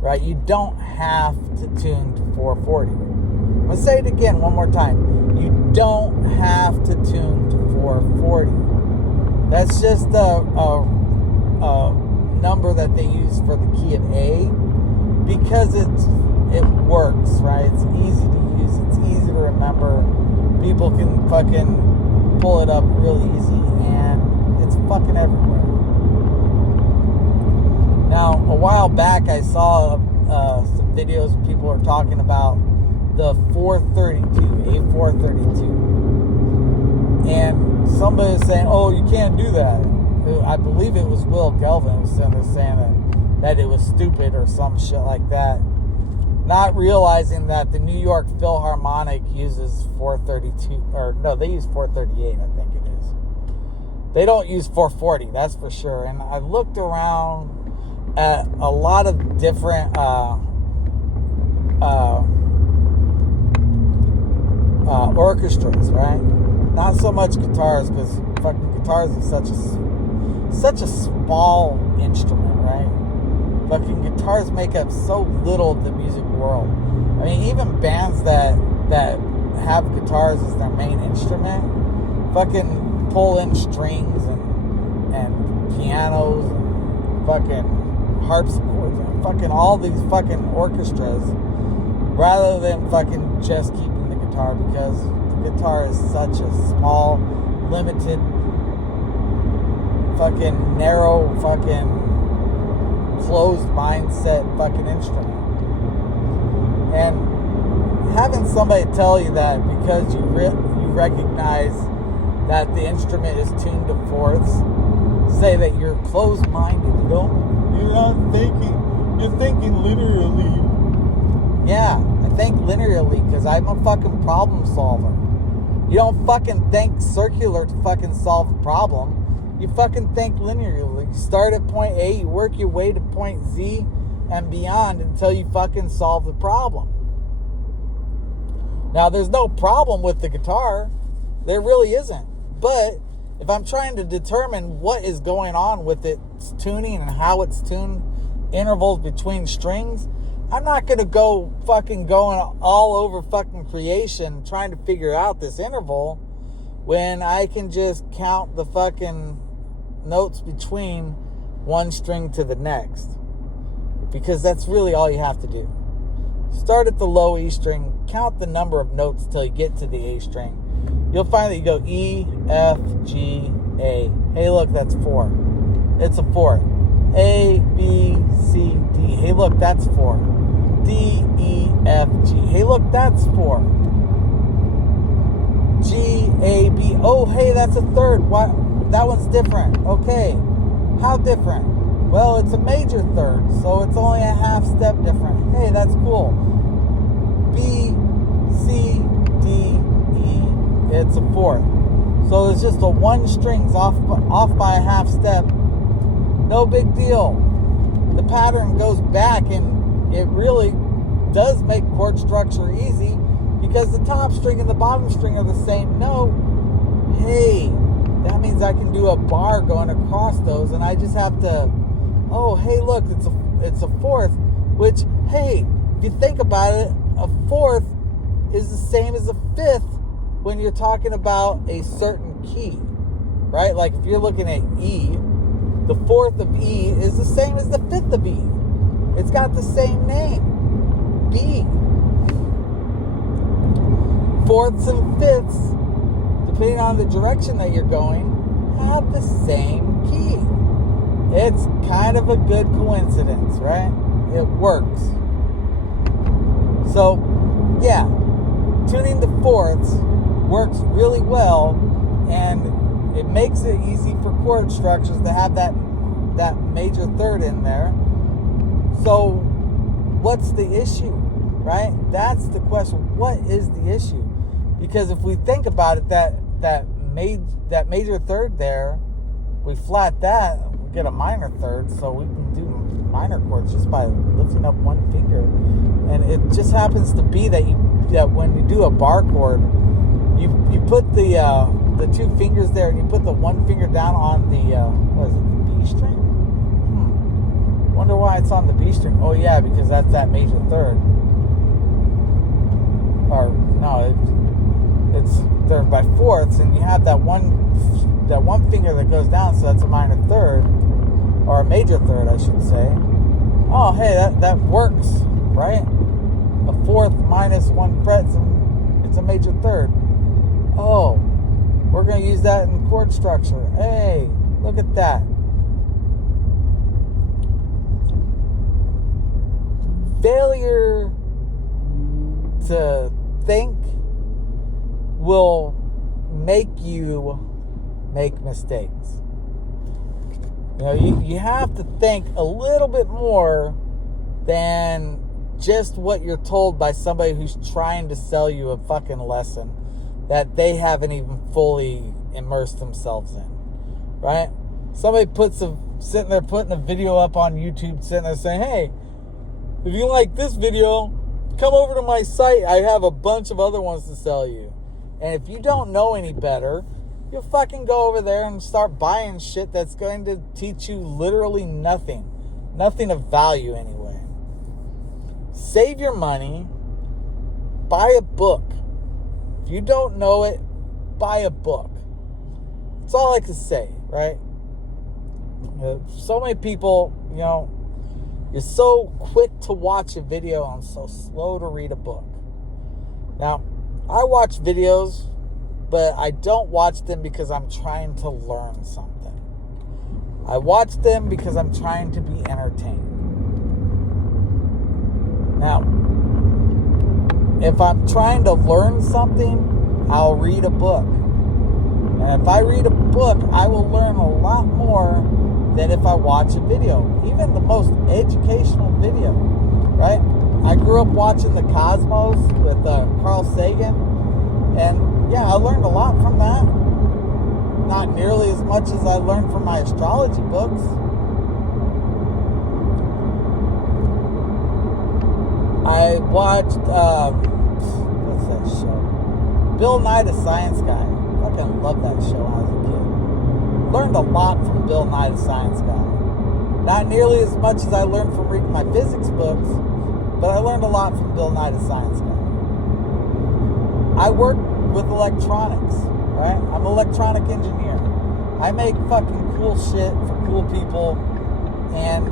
right? You don't have to tune to 440. I'm going to say it again one more time. You don't have to tune to 440. That's just a number that they use for the key of A because it works, right? It's easy to use. It's easy to remember. People can fucking pull it up real easy, and it's fucking everywhere. Now, a while back, I saw some videos where people are talking about the 432, A432. And somebody was saying, oh, you can't do that. I believe it was Will Gelvin was saying that it was stupid or some shit like that. Not realizing that the New York Philharmonic uses 432, or no, they use 438, I think it is. They don't use 440, that's for sure. And I looked around at a lot of different orchestras, right? Not so much guitars, because fucking guitars is such a small instrument, right? Fucking guitars make up so little of the music world. I mean, even bands that have guitars as their main instrument fucking pull in strings and pianos and fucking harpsichords and fucking all these fucking orchestras rather than fucking just keeping the guitar, because the guitar is such a small, limited, fucking narrow, fucking closed mindset fucking instrument. And having somebody tell you that because you recognize that the instrument is tuned to fourths, say that you're closed-minded, you're not thinking, you're thinking linearly. Yeah, I think linearly because I'm a fucking problem solver. You don't fucking think circular to fucking solve a problem. You fucking think linearly. You start at point A, you work your way to point Z and beyond until you fucking solve the problem. Now, there's no problem with the guitar. There really isn't. But if I'm trying to determine what is going on with its tuning and how it's tuned, intervals between strings, I'm not going to go fucking going all over fucking creation trying to figure out this interval when I can just count the fucking notes between one string to the next. Because that's really all you have to do. Start at the low E string, count the number of notes till you get to the A string. You'll find that you go E, F, G, A. Hey, look, that's 4. It's a 4th. A, B, C, D. Hey, look, that's 4. D, E, F, G. Hey, look, that's 4. G, A, B. Oh, hey, that's a 3rd. What? That one's different. Okay. How different? Well, it's a major 3rd, so it's only a half step different. Hey, that's cool. B, C, D, E. It's a 4th. So it's just a 1 string's off by a half step. No big deal. The pattern goes back, and it really does make chord structure easy because the top string and the bottom string are the same note. Hey, that means I can do a bar going across those, and I just have to, oh, hey, look, it's a 4th, which, hey, if you think about it, a 4th is the same as a 5th when you're talking about a certain key, right? Like if you're looking at E, the 4th of E is the same as the 5th of E. It's got the same name, B. 4ths and 5ths, depending on the direction that you're going, have the same key. It's kind of a good coincidence, right? It works. So, yeah, tuning the 4ths works really well, and it makes it easy for chord structures to have that major 3rd in there. So, what's the issue, right? That's the question. What is the issue? Because if we think about it, that major 3rd there, we flat that, we get a minor 3rd, so we can do minor chords just by lifting up one finger. And it just happens to be that when you do a bar chord, you put the 2 fingers there, and you put the 1 finger down on the B string? Wonder why it's on the B string. Oh yeah, because that's that major third. Or no, it's third by fourths, and you have that one finger that goes down, so that's a minor third, or a major third, I should say. Oh, hey, that works, right? A fourth minus 1 fret, it's a major third. Oh, we're going to use that in chord structure. Hey, look at that. Failure to think will make you make mistakes. You know, you have to think a little bit more than just what you're told by somebody who's trying to sell you a fucking lesson that they haven't even fully immersed themselves in, right? Somebody sitting there putting a video up on YouTube, sitting there saying, hey, if you like this video, come over to my site. I have a bunch of other ones to sell you. And if you don't know any better, you'll fucking go over there and start buying shit that's going to teach you literally nothing. Nothing of value anyway. Save your money. Buy a book. If you don't know it, buy a book. That's all I can say, right? So many people, you're so quick to watch a video and so slow to read a book. Now, I watch videos, but I don't watch them because I'm trying to learn something. I watch them because I'm trying to be entertained. Now, if I'm trying to learn something, I'll read a book. And if I read a book, I will learn a lot more than if I watch a video. Even the most educational video, right? I grew up watching The Cosmos with Carl Sagan. And yeah, I learned a lot from that. Not nearly as much as I learned from my astrology books. I watched, what's that show? Bill Nye the Science Guy. I fucking loved that show when I was a kid. Learned a lot from Bill Nye the Science Guy. Not nearly as much as I learned from reading my physics books, but I learned a lot from Bill Nye the Science Guy. I work with electronics, right? I'm an electronic engineer. I make fucking cool shit for cool people, and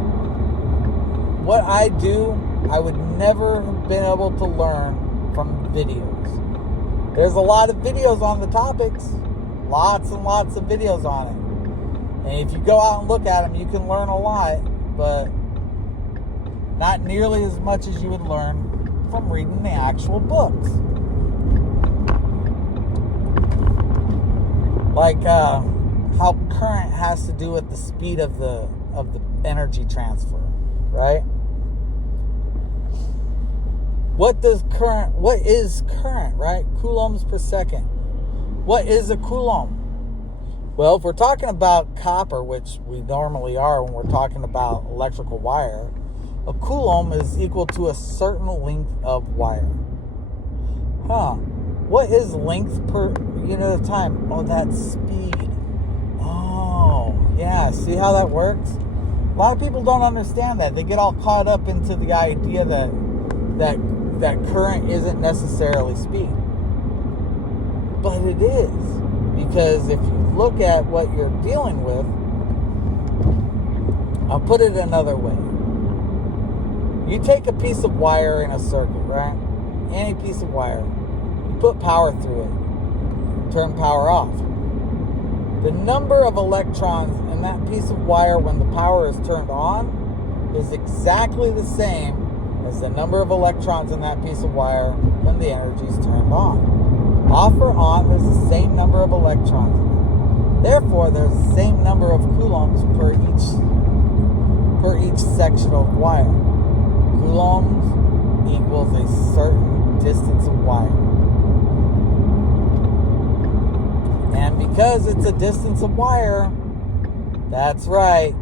what I do, I would never have been able to learn from videos. There's a lot of videos on the topics, lots and lots of videos on it. And if you go out and look at them, you can learn a lot, but not nearly as much as you would learn from reading the actual books. Like how current has to do with the speed of the energy transfer, right? What is current, right? Coulombs per second. What is a coulomb? Well, if we're talking about copper, which we normally are when we're talking about electrical wire, a coulomb is equal to a certain length of wire. What is length per unit of time? Oh, that's speed. Oh, yeah. See how that works? A lot of people don't understand that. They get all caught up into the idea that current isn't necessarily speed. But it is. Because if you look at what you're dealing with, I'll put it another way. You take a piece of wire in a circuit, right? Any piece of wire. You put power through it. Turn power off. The number of electrons in that piece of wire when the power is turned on is exactly the same as the number of electrons in that piece of wire when the energy is turned on. Off or on, there's the same number of electrons in there. Therefore, there's the same number of coulombs per each section of wire. Coulombs equals a certain distance of wire. And because it's a distance of wire, that's right,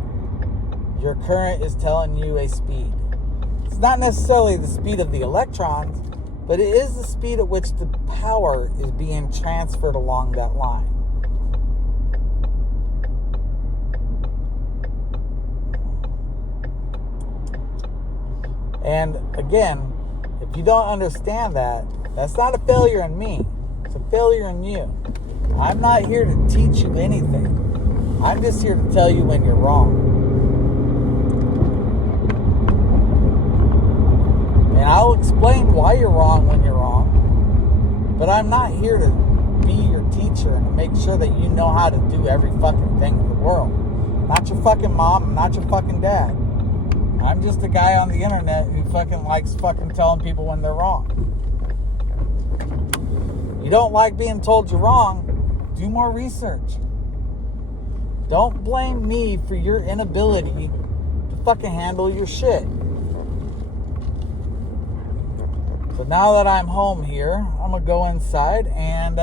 your current is telling you a speed. It's not necessarily the speed of the electrons, but it is the speed at which the power is being transferred along that line. And again, if you don't understand that, that's not a failure in me. It's a failure in you. I'm not here to teach you anything. I'm just here to tell you when you're wrong. And I'll explain why you're wrong when you're wrong. But I'm not here to be your teacher and to make sure that you know how to do every fucking thing in the world. Not your fucking mom, I'm not your fucking dad. I'm just a guy on the internet who fucking likes fucking telling people when they're wrong. You don't like being told you're wrong, do more research. Don't blame me for your inability to fucking handle your shit. So now that I'm home here, I'm going to go inside and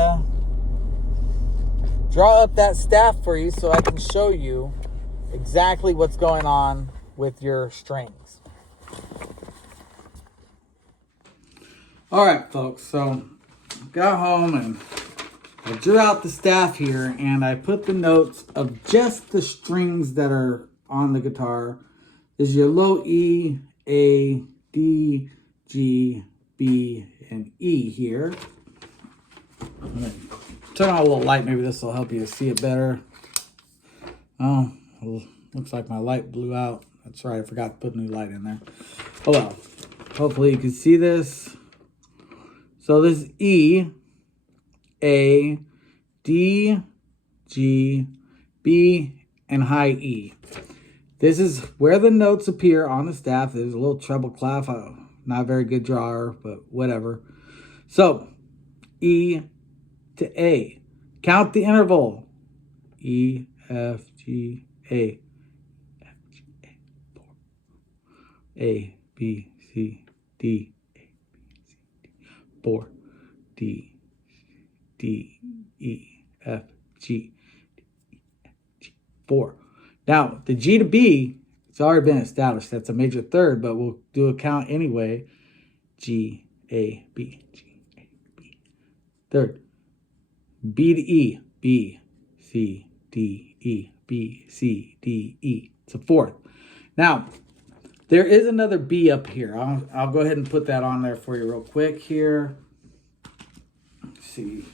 draw up that staff for you so I can show you exactly what's going on with your strings. All right, folks. So got home and I drew out the staff here and I put the notes of just the strings that are on the guitar. This is your low E, A, D, G, B, and E here. I'm gonna turn on a little light. Maybe this will help you see it better. Oh, well, looks like my light blew out. That's right, I forgot to put a new light in there. Oh well, hopefully you can see this. So this is E, A, D, G, B, and high E. This is where the notes appear on the staff. There's a little treble clef. Not a very good drawer, but whatever. So, E to A. Count the interval. E, F, G, A. F, G, A. 4. A, B, C, D. A, B, C, D. 4. D, D, E, F, G, D, E, F, G. 4. Now, the G to B, it's already been established. That's a major third, but we'll do a count anyway. G, A, B, G, A, B. Third. B to E, B, C, D, E, B, C, D, E. It's a fourth. Now, there is another B up here. I'll go ahead and put that on there for you real quick here. Let's see.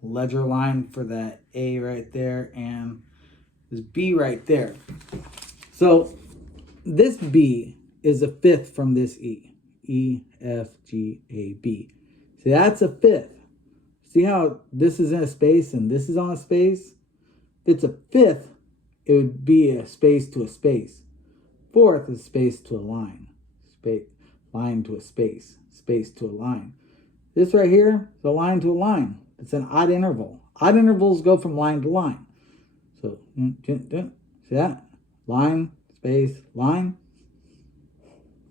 Ledger line for that A right there, and this B right there. So this B is a fifth from this E. E, F, G, A, B. See, that's a fifth. See how this is in a space and this is on a space? If it's a fifth, it would be a space to a space. Fourth is space to a line. Line to a space. Space to a line. This right here is a line to a line. It's an odd interval. Odd intervals go from line to line. So, see that? Line, space, line.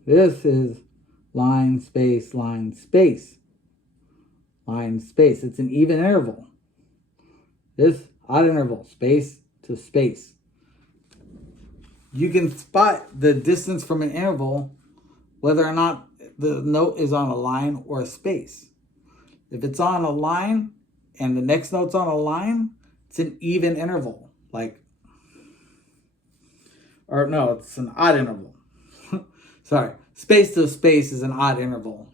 This is line, space, line, space. Line, space. It's an even interval. This odd interval, space to space. You can spot the distance from an interval whether or not the note is on a line or a space. If it's on a line and the next note's on a line, it's an even interval. It's an odd interval. Sorry. Space to space is an odd interval.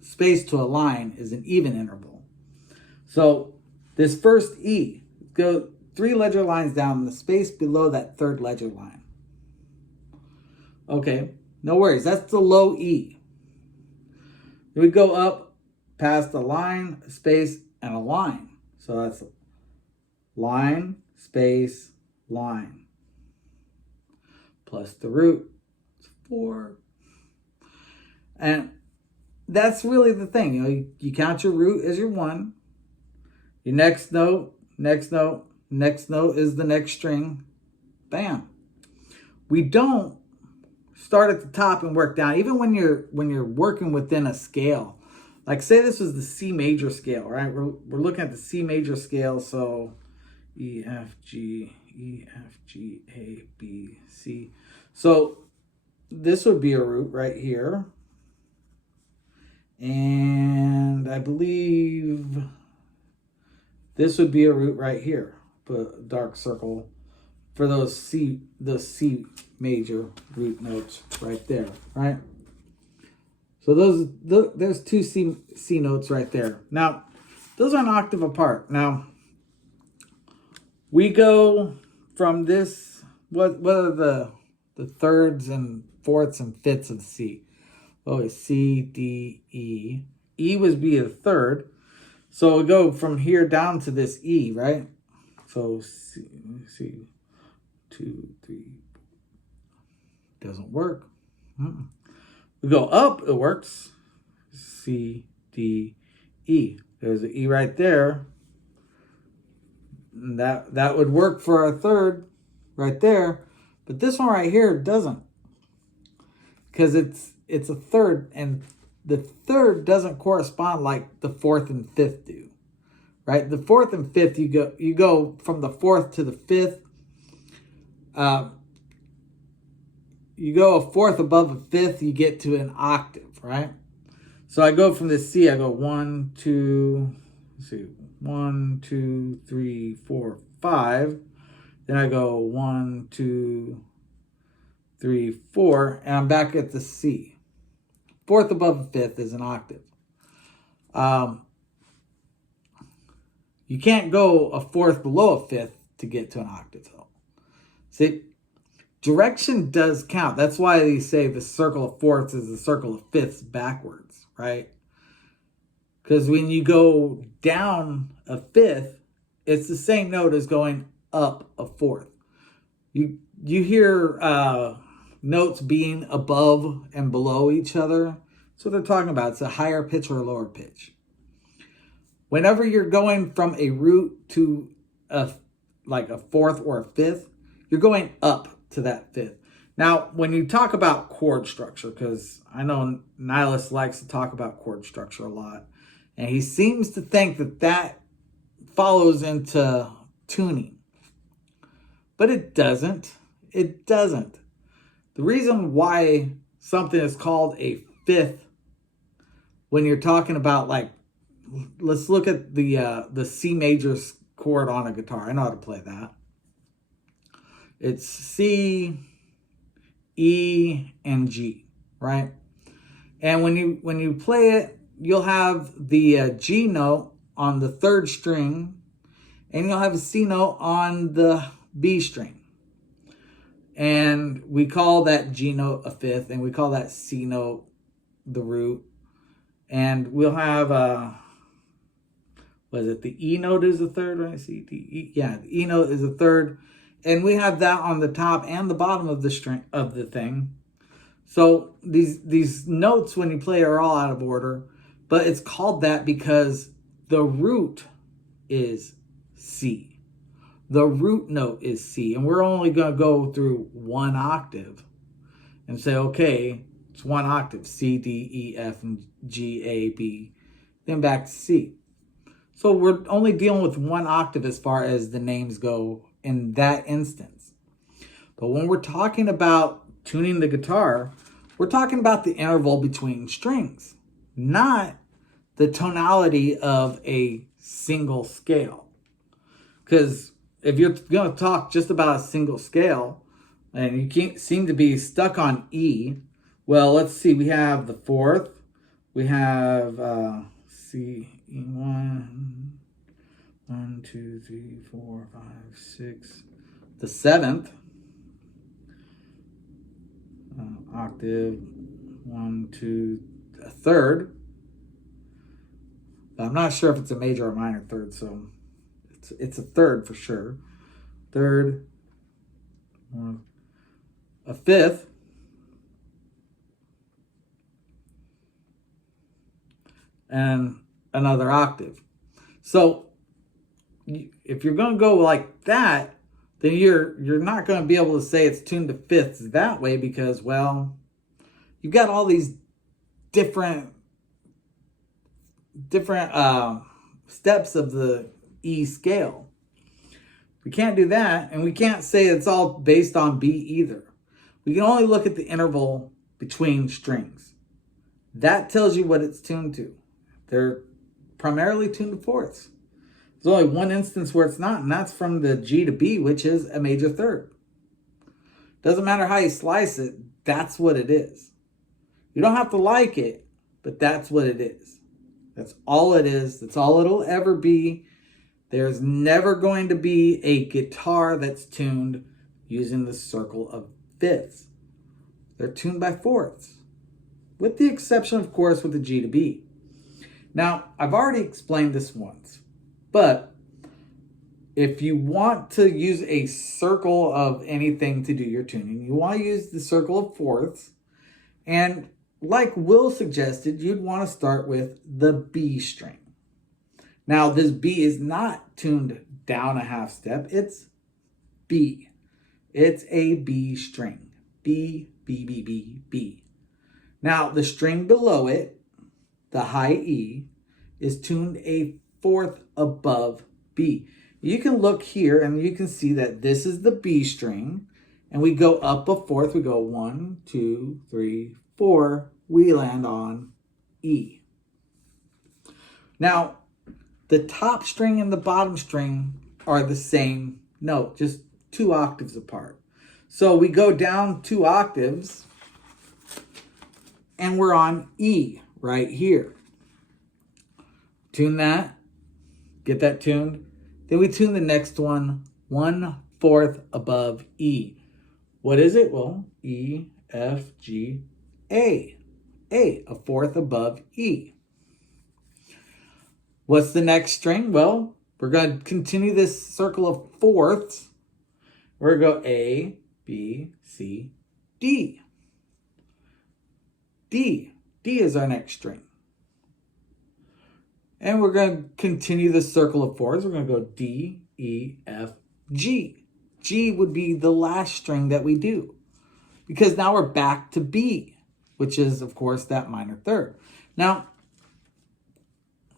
Space to a line is an even interval. So this first E, go 3 ledger lines down in the space below that third ledger line. Okay, no worries. That's the low E. Then we go up past a line, a space, and a line. So that's line, space, line. Plus the root, it's 4. And that's really the thing. You count your root as your 1. Your next note is the next string. Bam. We don't start at the top and work down. Even when you're working within a scale. Like say this was the C major scale, right? We're looking at the C major scale, so E, F, G, A, B, C. So this would be a root right here. And I believe this would be a root right here. Put a dark circle for those C major root notes right there, right? So there's two C notes right there. Now, those are an octave apart. Now, we go from this, what are the thirds and fourths and fifths of C? Oh, it's C, D, E. E would be a third. So we go from here down to this E, right? So C, 2, 3, doesn't work. We go up, it works. C, D, E. There's an E right there. And that would work for our third right there. But this one right here doesn't. Because it's a third, and the third doesn't correspond like the fourth and fifth do. Right? The fourth and fifth, you go from the fourth to the fifth. You go a fourth above a fifth, you get to an octave, right? So I go from this C, I go 1, 2, let's see, 1, 2, 3, 4, 5. Then I go 1, 2, 3, 4, and I'm back at the C. Fourth above a fifth is an octave. You can't go a fourth below a fifth to get to an octave, though. See, direction does count. That's why they say the circle of fourths is the circle of fifths backwards, right? Because when you go down a fifth, it's the same note as going up a fourth. You hear notes being above and below each other. That's what they're talking about. It's a higher pitch or a lower pitch. Whenever you're going from a root to like a fourth or a fifth, you're going up to that fifth. Now, when you talk about chord structure, because I know Nihilist likes to talk about chord structure a lot, and he seems to think that follows into tuning. But it doesn't. It doesn't. The reason why something is called a fifth, when you're talking about, like, let's look at the C major chord on a guitar. I know how to play that. It's C, E, and G, right? And when you play it, you'll have the G note on the third string, and you'll have a C note on the B string. And we call that G note a fifth, and we call that C note the root. And we'll have the E note is the third, right? C, D, E. Yeah, the E note is the third. And we have that on the top and the bottom of the string of the thing. So these notes when you play are all out of order, but it's called that because the root is C. The root note is C, and we're only going to go through one octave and say, okay, it's one octave, C, D, E, F, and G, A, B, then back to C. So we're only dealing with one octave as far as the names go in that instance. But when we're talking about tuning the guitar, we're talking about the interval between strings, not the tonality of a single scale. Because if you're going to talk just about a single scale and you can't seem to be stuck on E, well, let's see. We have the fourth. We have C, E1, 1, 2, 3, 4, 5, 6. The seventh octave, 1, 2, a third. But I'm not sure if it's a major or minor third, so it's a third for sure. Third, a fifth, and another octave. So if you're going to go like that, then you're not going to be able to say it's tuned to fifths that way because, well, you've got all these different steps of the E scale. We can't do that, and we can't say it's all based on B either. We can only look at the interval between strings. That tells you what it's tuned to. They're primarily tuned to fourths. There's only one instance where it's not, and that's from the G to B, which is a major third. Doesn't matter how you slice it, that's what it is. You don't have to like it, but that's what it is. That's all it is. That's all it'll ever be. There's never going to be a guitar that's tuned using the circle of fifths. They're tuned by fourths, with the exception, of course, with the G to B. Now, I've already explained this once, but if you want to use a circle of anything to do your tuning, you want to use the circle of fourths. And like Will suggested, you'd want to start with the B string. Now, this B is not tuned down a half step. It's B. It's a B string. B, B, B, B, B. Now, the string below it, the high E, is tuned a fourth above B. You can look here and you can see that this is the B string. And we go up a fourth. We go 1, 2, 3, 4. We land on E. Now, the top string and the bottom string are the same note, just 2 octaves apart. So we go down 2 octaves and we're on E right here. Tune that, get that tuned. Then we tune the next one 1/4 above E. What is it? Well, E, F, G, A. A fourth above E. What's the next string? Well, we're going to continue this circle of fourths. We're going to go A, B, C, D. D. D is our next string. And we're going to continue the circle of fourths. We're going to go D, E, F, G. G would be the last string that we do. Because now we're back to B, which is, of course, that minor third. Now,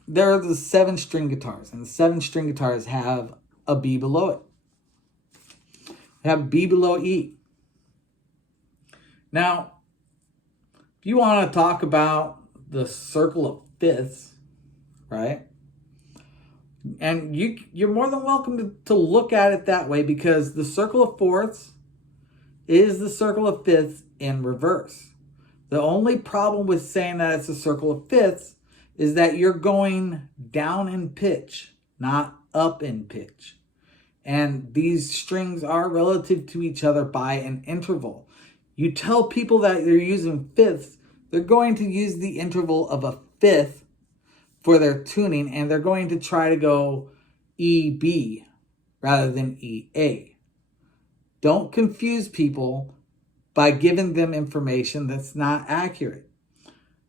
there are the 7-string guitars. And the 7-string guitars have a B below it. They have B below E. Now, if you want to talk about the circle of fifths, right? And you're more than welcome to look at it that way, because the circle of fourths is the circle of fifths in reverse. The only problem with saying that it's a circle of fifths is that you're going down in pitch, not up in pitch. And these strings are relative to each other by an interval. You tell people that they're using fifths, they're going to use the interval of a fifth for their tuning, and they're going to try to go EB rather than EA. Don't confuse people by giving them information that's not accurate.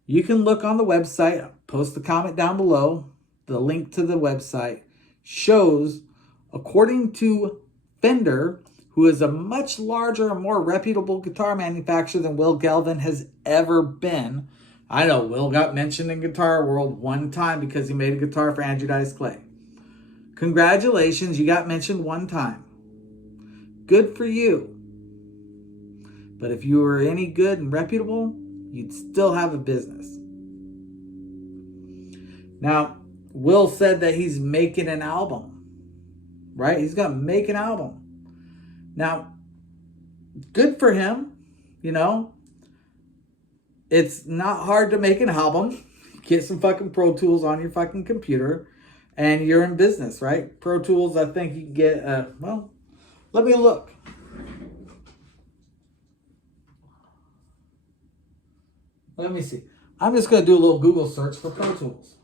You can look on the website, post the comment down below. The link to the website shows, according to Fender, who is a much larger and more reputable guitar manufacturer than Will Galvin has ever been. I know Will got mentioned in Guitar World one time because he made a guitar for Andrew Dice Clay. Congratulations, you got mentioned one time. Good for you. But if you were any good and reputable, you'd still have a business. Now, Will said that he's making an album, right? He's going to make an album. Now, good for him, you know. It's not hard to make an album. Get some fucking Pro Tools on your fucking computer and you're in business, right? Pro Tools, I think you can get, well, let me look. Let me see. I'm just going to do a little Google search for Pro Tools.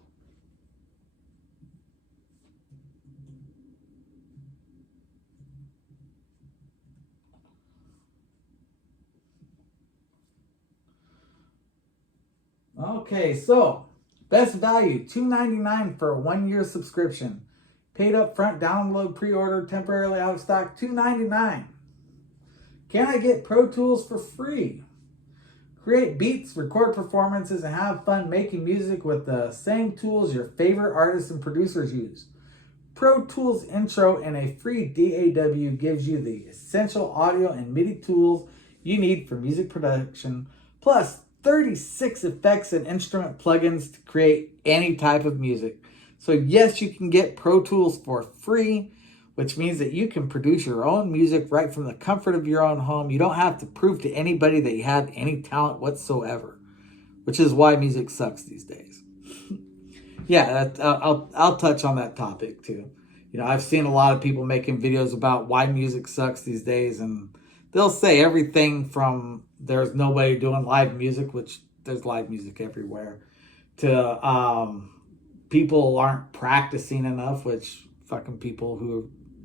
Okay, so best value, $2.99 for a 1-year subscription. Paid up front, download, pre-order, temporarily out of stock, $2.99. Can I get Pro Tools for free? Create beats, record performances, and have fun making music with the same tools your favorite artists and producers use. Pro Tools Intro and a free DAW gives you the essential audio and MIDI tools you need for music production, plus 36 effects and instrument plugins to create any type of music. So yes, you can get Pro Tools for free, which means that you can produce your own music right from the comfort of your own home. You don't have to prove to anybody that you have any talent whatsoever, which is why music sucks these days. Yeah, I'll touch on that topic too. You know, I've seen a lot of people making videos about why music sucks these days, and they'll say everything from there's nobody doing live music, which there's live music everywhere, to people aren't practicing enough, which fucking people who are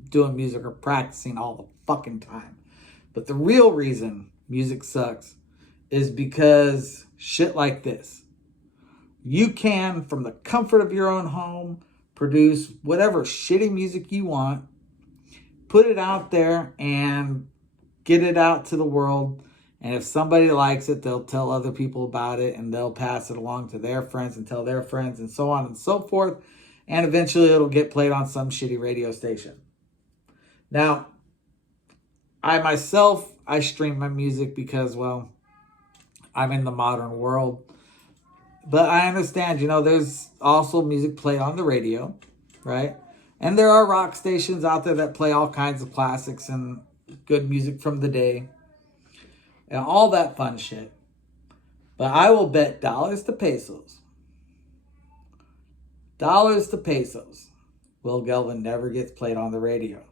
doing music are practicing all the fucking time. But the real reason music sucks is because shit like this. You can, from the comfort of your own home, produce whatever shitty music you want, put it out there, and get it out to the world. And if somebody likes it, they'll tell other people about it, and they'll pass it along to their friends and tell their friends, and so on and so forth. And eventually it'll get played on some shitty radio station. Now, I stream my music because, well, I'm in the modern world. But I understand, you know, there's also music played on the radio, right? And there are rock stations out there that play all kinds of classics and good music from the day and all that fun shit. But I will bet dollars to pesos, Will Gelvin never gets played on the radio.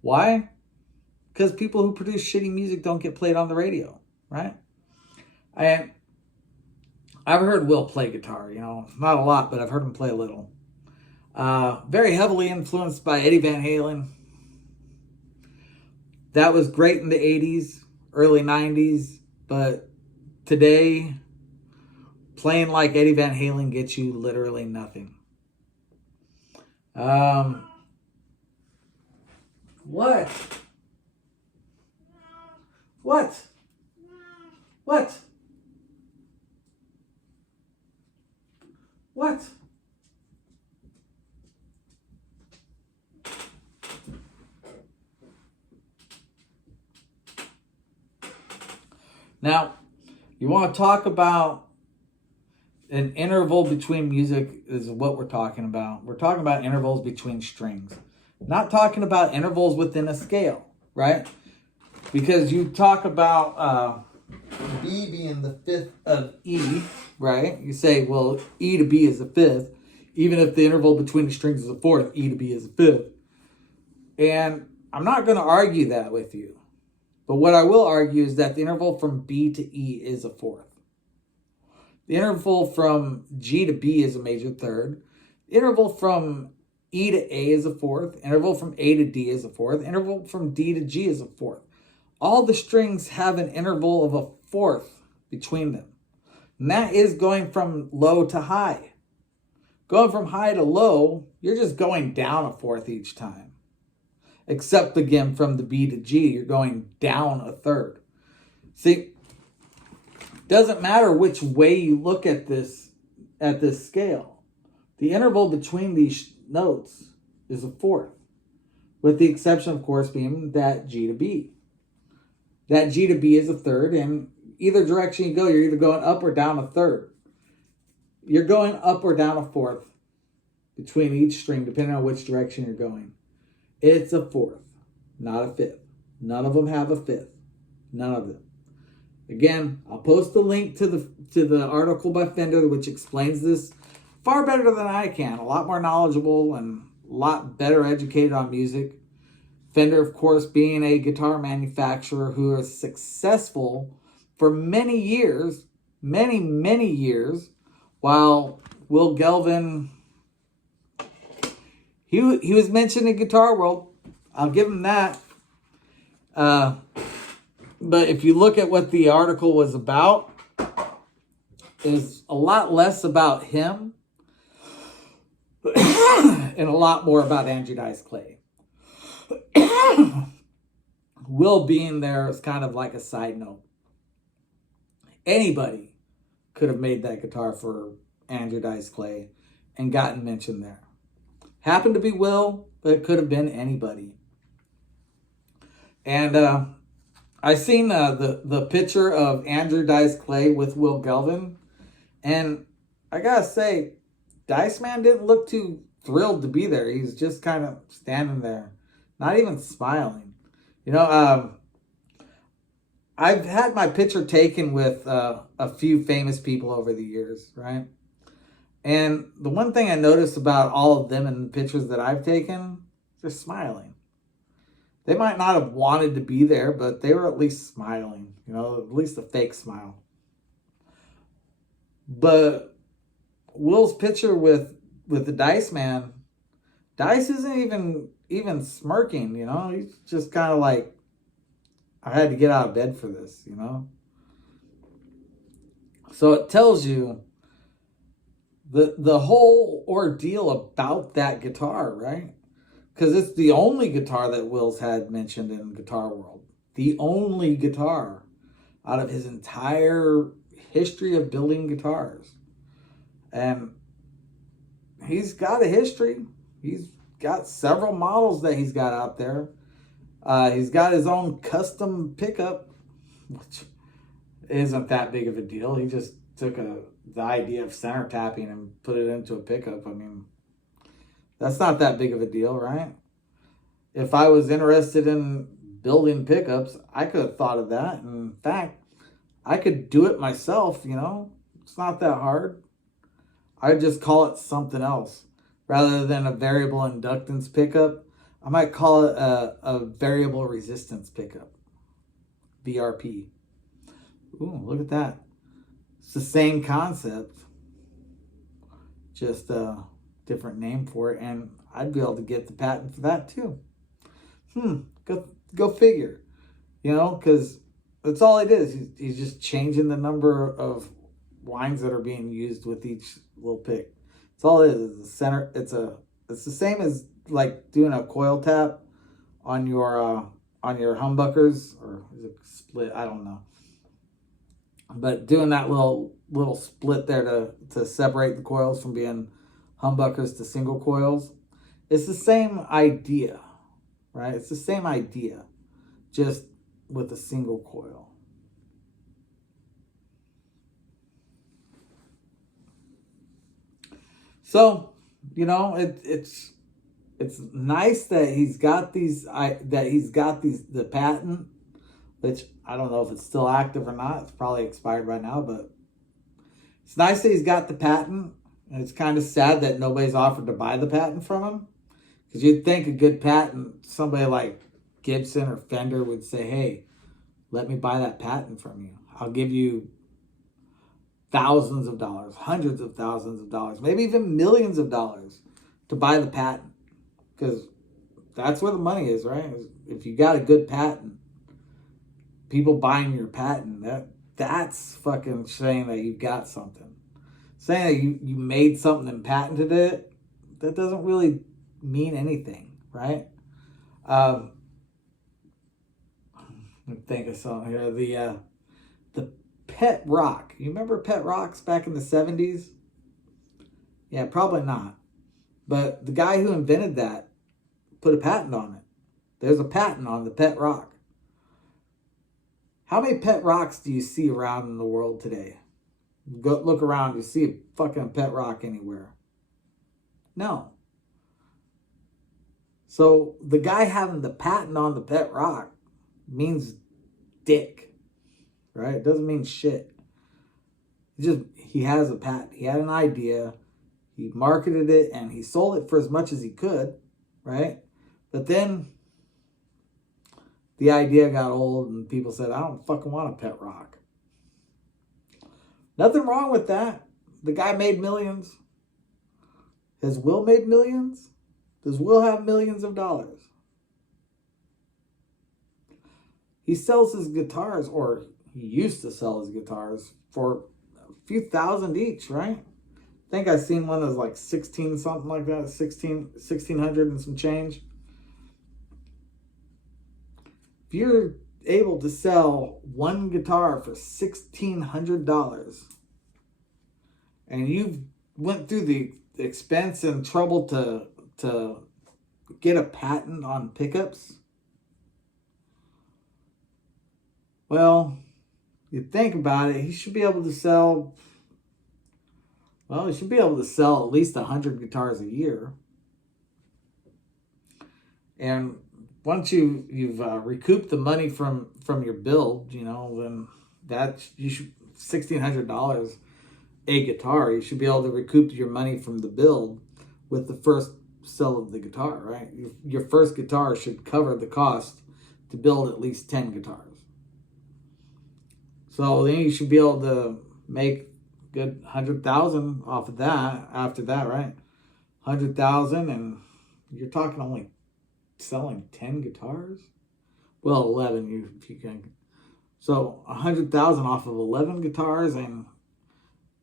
Why? Because people who produce shitty music don't get played on the radio, right? I've heard Will play guitar, you know, not a lot, but I've heard him play a little. Very heavily influenced by Eddie Van Halen. That was great in the 80s, early 90s, but today, playing like Eddie Van Halen gets you literally nothing. What? Now, you want to talk about an interval between music is what we're talking about. We're talking about intervals between strings. Not talking about intervals within a scale, right? Because you talk about B being the fifth of E, right? You say, well, E to B is the fifth. Even if the interval between the strings is a fourth, E to B is a fifth. And I'm not going to argue that with you. But what I will argue is that the interval from B to E is a fourth. The interval from G to B is a major third. The interval from E to A is a fourth. Interval from A to D is a fourth. Interval from D to G is a fourth. All the strings have an interval of a fourth between them. And that is going from low to high. Going from high to low, you're just going down a fourth each time. Except again from the B to G, you're going down a third. See, doesn't matter which way you look at this scale. The interval between these notes is a fourth. With the exception, of course, being that G to B. That G to B is a third, and either direction you go, you're either going up or down a third. You're going up or down a fourth between each string, depending on which direction you're going. It's a fourth, not a fifth. None of them have a fifth. None of them. Again, I'll post the link to the article by Fender, which explains this far better than I can. A lot more knowledgeable and a lot better educated on music. Fender, of course, being a guitar manufacturer who is successful for many years, many years, while Will Gelvin, he was mentioned in Guitar World. I'll give him that. But if you look at what the article was about, is a lot less about him and a lot more about Andrew Dice Clay. Will being there is kind of like a side note. Anybody could have made that guitar for Andrew Dice Clay and gotten mentioned there. Happened to be Will, but it could have been anybody. And I seen the picture of Andrew Dice Clay with Will Gelvin, and I gotta say, Dice Man didn't look too thrilled to be there. He's just kind of standing there, not even smiling. You know, I've had my picture taken with a few famous people over the years, right? And the one thing I noticed about all of them in the pictures that I've taken, they're smiling. They might not have wanted to be there, but they were at least smiling, you know, at least a fake smile. But Will's picture with the Dice Man, Dice isn't even smirking, you know. He's just kind of like, I had to get out of bed for this, you know. So it tells you the whole ordeal about that guitar, right? Because it's the only guitar that Will's had mentioned in Guitar World. The only guitar out of his entire history of building guitars. And he's got a history. He's got several models that he's got out there. He's got his own custom pickup, which isn't that big of a deal. He just took the idea of center tapping and put it into a pickup. I mean, that's not that big of a deal, right? If I was interested in building pickups, I could have thought of that. In fact, I could do it myself, you know. It's not that hard. I'd just call it something else. Rather than a variable inductance pickup, I might call it a variable resistance pickup. VRP. Ooh, look at that. It's the same concept, just a different name for it, and I'd be able to get the patent for that too. Go figure. You know, because that's all it is. He's just changing the number of lines that are being used with each little pick. That's all it is. It's the center. It's the same as like doing a coil tap on your humbuckers, or is it split? I don't know. But doing that little split there to separate the coils from being humbuckers to single coils, it's the same idea, right? It's the same idea, just with a single coil. So, you know, it's nice that he's got the patent, which I don't know if it's still active or not. It's probably expired by now, but it's nice that he's got the patent. And it's kind of sad that nobody's offered to buy the patent from him, because you'd think a good patent, somebody like Gibson or Fender would say, hey, let me buy that patent from you. I'll give you thousands of dollars, hundreds of thousands of dollars, maybe even millions of dollars to buy the patent. Because that's where the money is, right? If you got a good patent, people buying your patent, that's fucking saying that you've got something. Saying that you made something and patented it, that doesn't really mean anything, right? Let me think of something here. The Pet Rock. You remember Pet Rocks back in the 70s? Yeah, probably not. But the guy who invented that put a patent on it. There's a patent on the Pet Rock. How many Pet Rocks do you see around in the world today? Go look around, you see a fucking Pet Rock anywhere? No. So the guy having the patent on the Pet Rock means dick, right? It doesn't mean shit. He has a patent. He had an idea. He marketed it and he sold it for as much as he could, right? But then the idea got old and people said, I don't fucking want a Pet Rock. Nothing wrong with that. The guy made millions. Has Will made millions? Does Will have millions of dollars? He sells his guitars, or he used to sell his guitars, for a few thousand each, right? I think I seen one that was like 16 something like that, 1600 and some change. If you're able to sell one guitar for $1,600 and you went through the expense and trouble to get a patent on pickups, well, you think about it, he should be able to sell, Well, you should be able to sell at least 100 guitars a year. And once you've recouped the money from your build, then you should $1,600 a guitar. You should be able to recoup your money from the build with the first sell of the guitar, right? Your first guitar should cover the cost to build at least 10 guitars. So then you should be able to make good 100,000 off of that after that, right? 100,000, and you're talking only selling 10 guitars. Well, 11 if you can. So 100,000 off of 11 guitars, and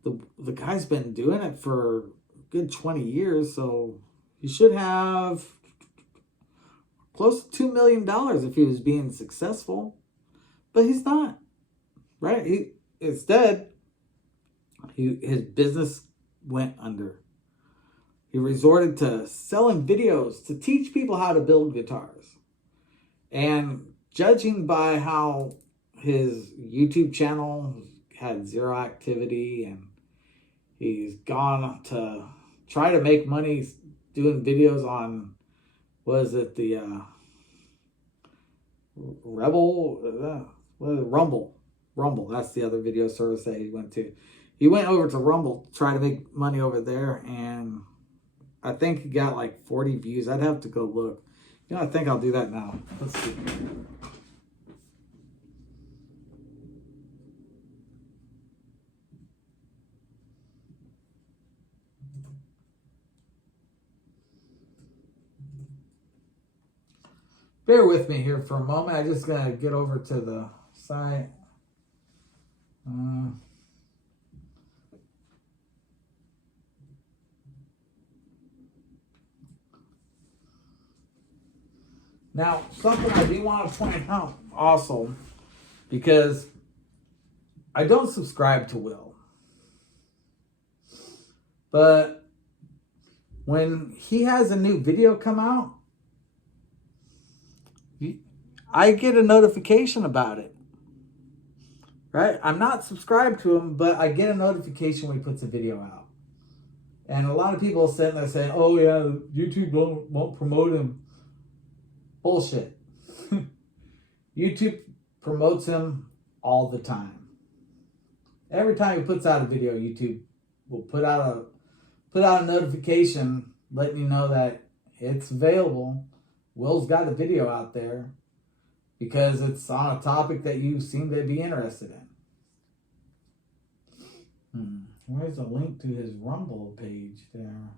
the guy's been doing it for a good 20 years, so he should have close to $2 million if he was being successful. But he's not, right? Instead, his business went under. He resorted to selling videos to teach people how to build guitars. And judging by how his YouTube channel had zero activity, and he's gone to try to make money doing videos on, the Rumble. That's the other video service that he went to. He went over to Rumble to try to make money over there, and I think he got like 40 views. I'd have to go look. I think I'll do that now. Let's see. Bear with me here for a moment. I'm just going to get over to the site. Now, something I do want to point out also, because I don't subscribe to Will, but when he has a new video come out, I get a notification about it, right? I'm not subscribed to him, but I get a notification when he puts a video out. And a lot of people are sitting there saying, oh yeah, YouTube won't promote him. Bullshit. YouTube promotes him all the time. Every time he puts out a video, YouTube will put out a notification letting you know that it's available. Will's got a video out there because it's on a topic that you seem to be interested in. Where's the link to his Rumble page there?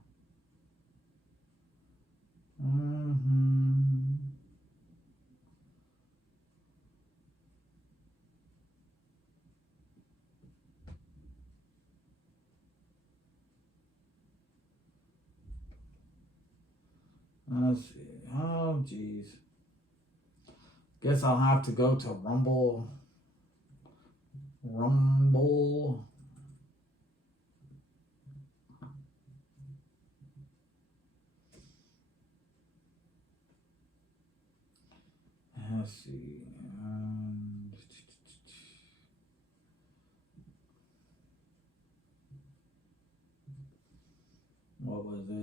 Let's see. Oh, geez. Guess I'll have to go to Rumble. Let's see. What was it?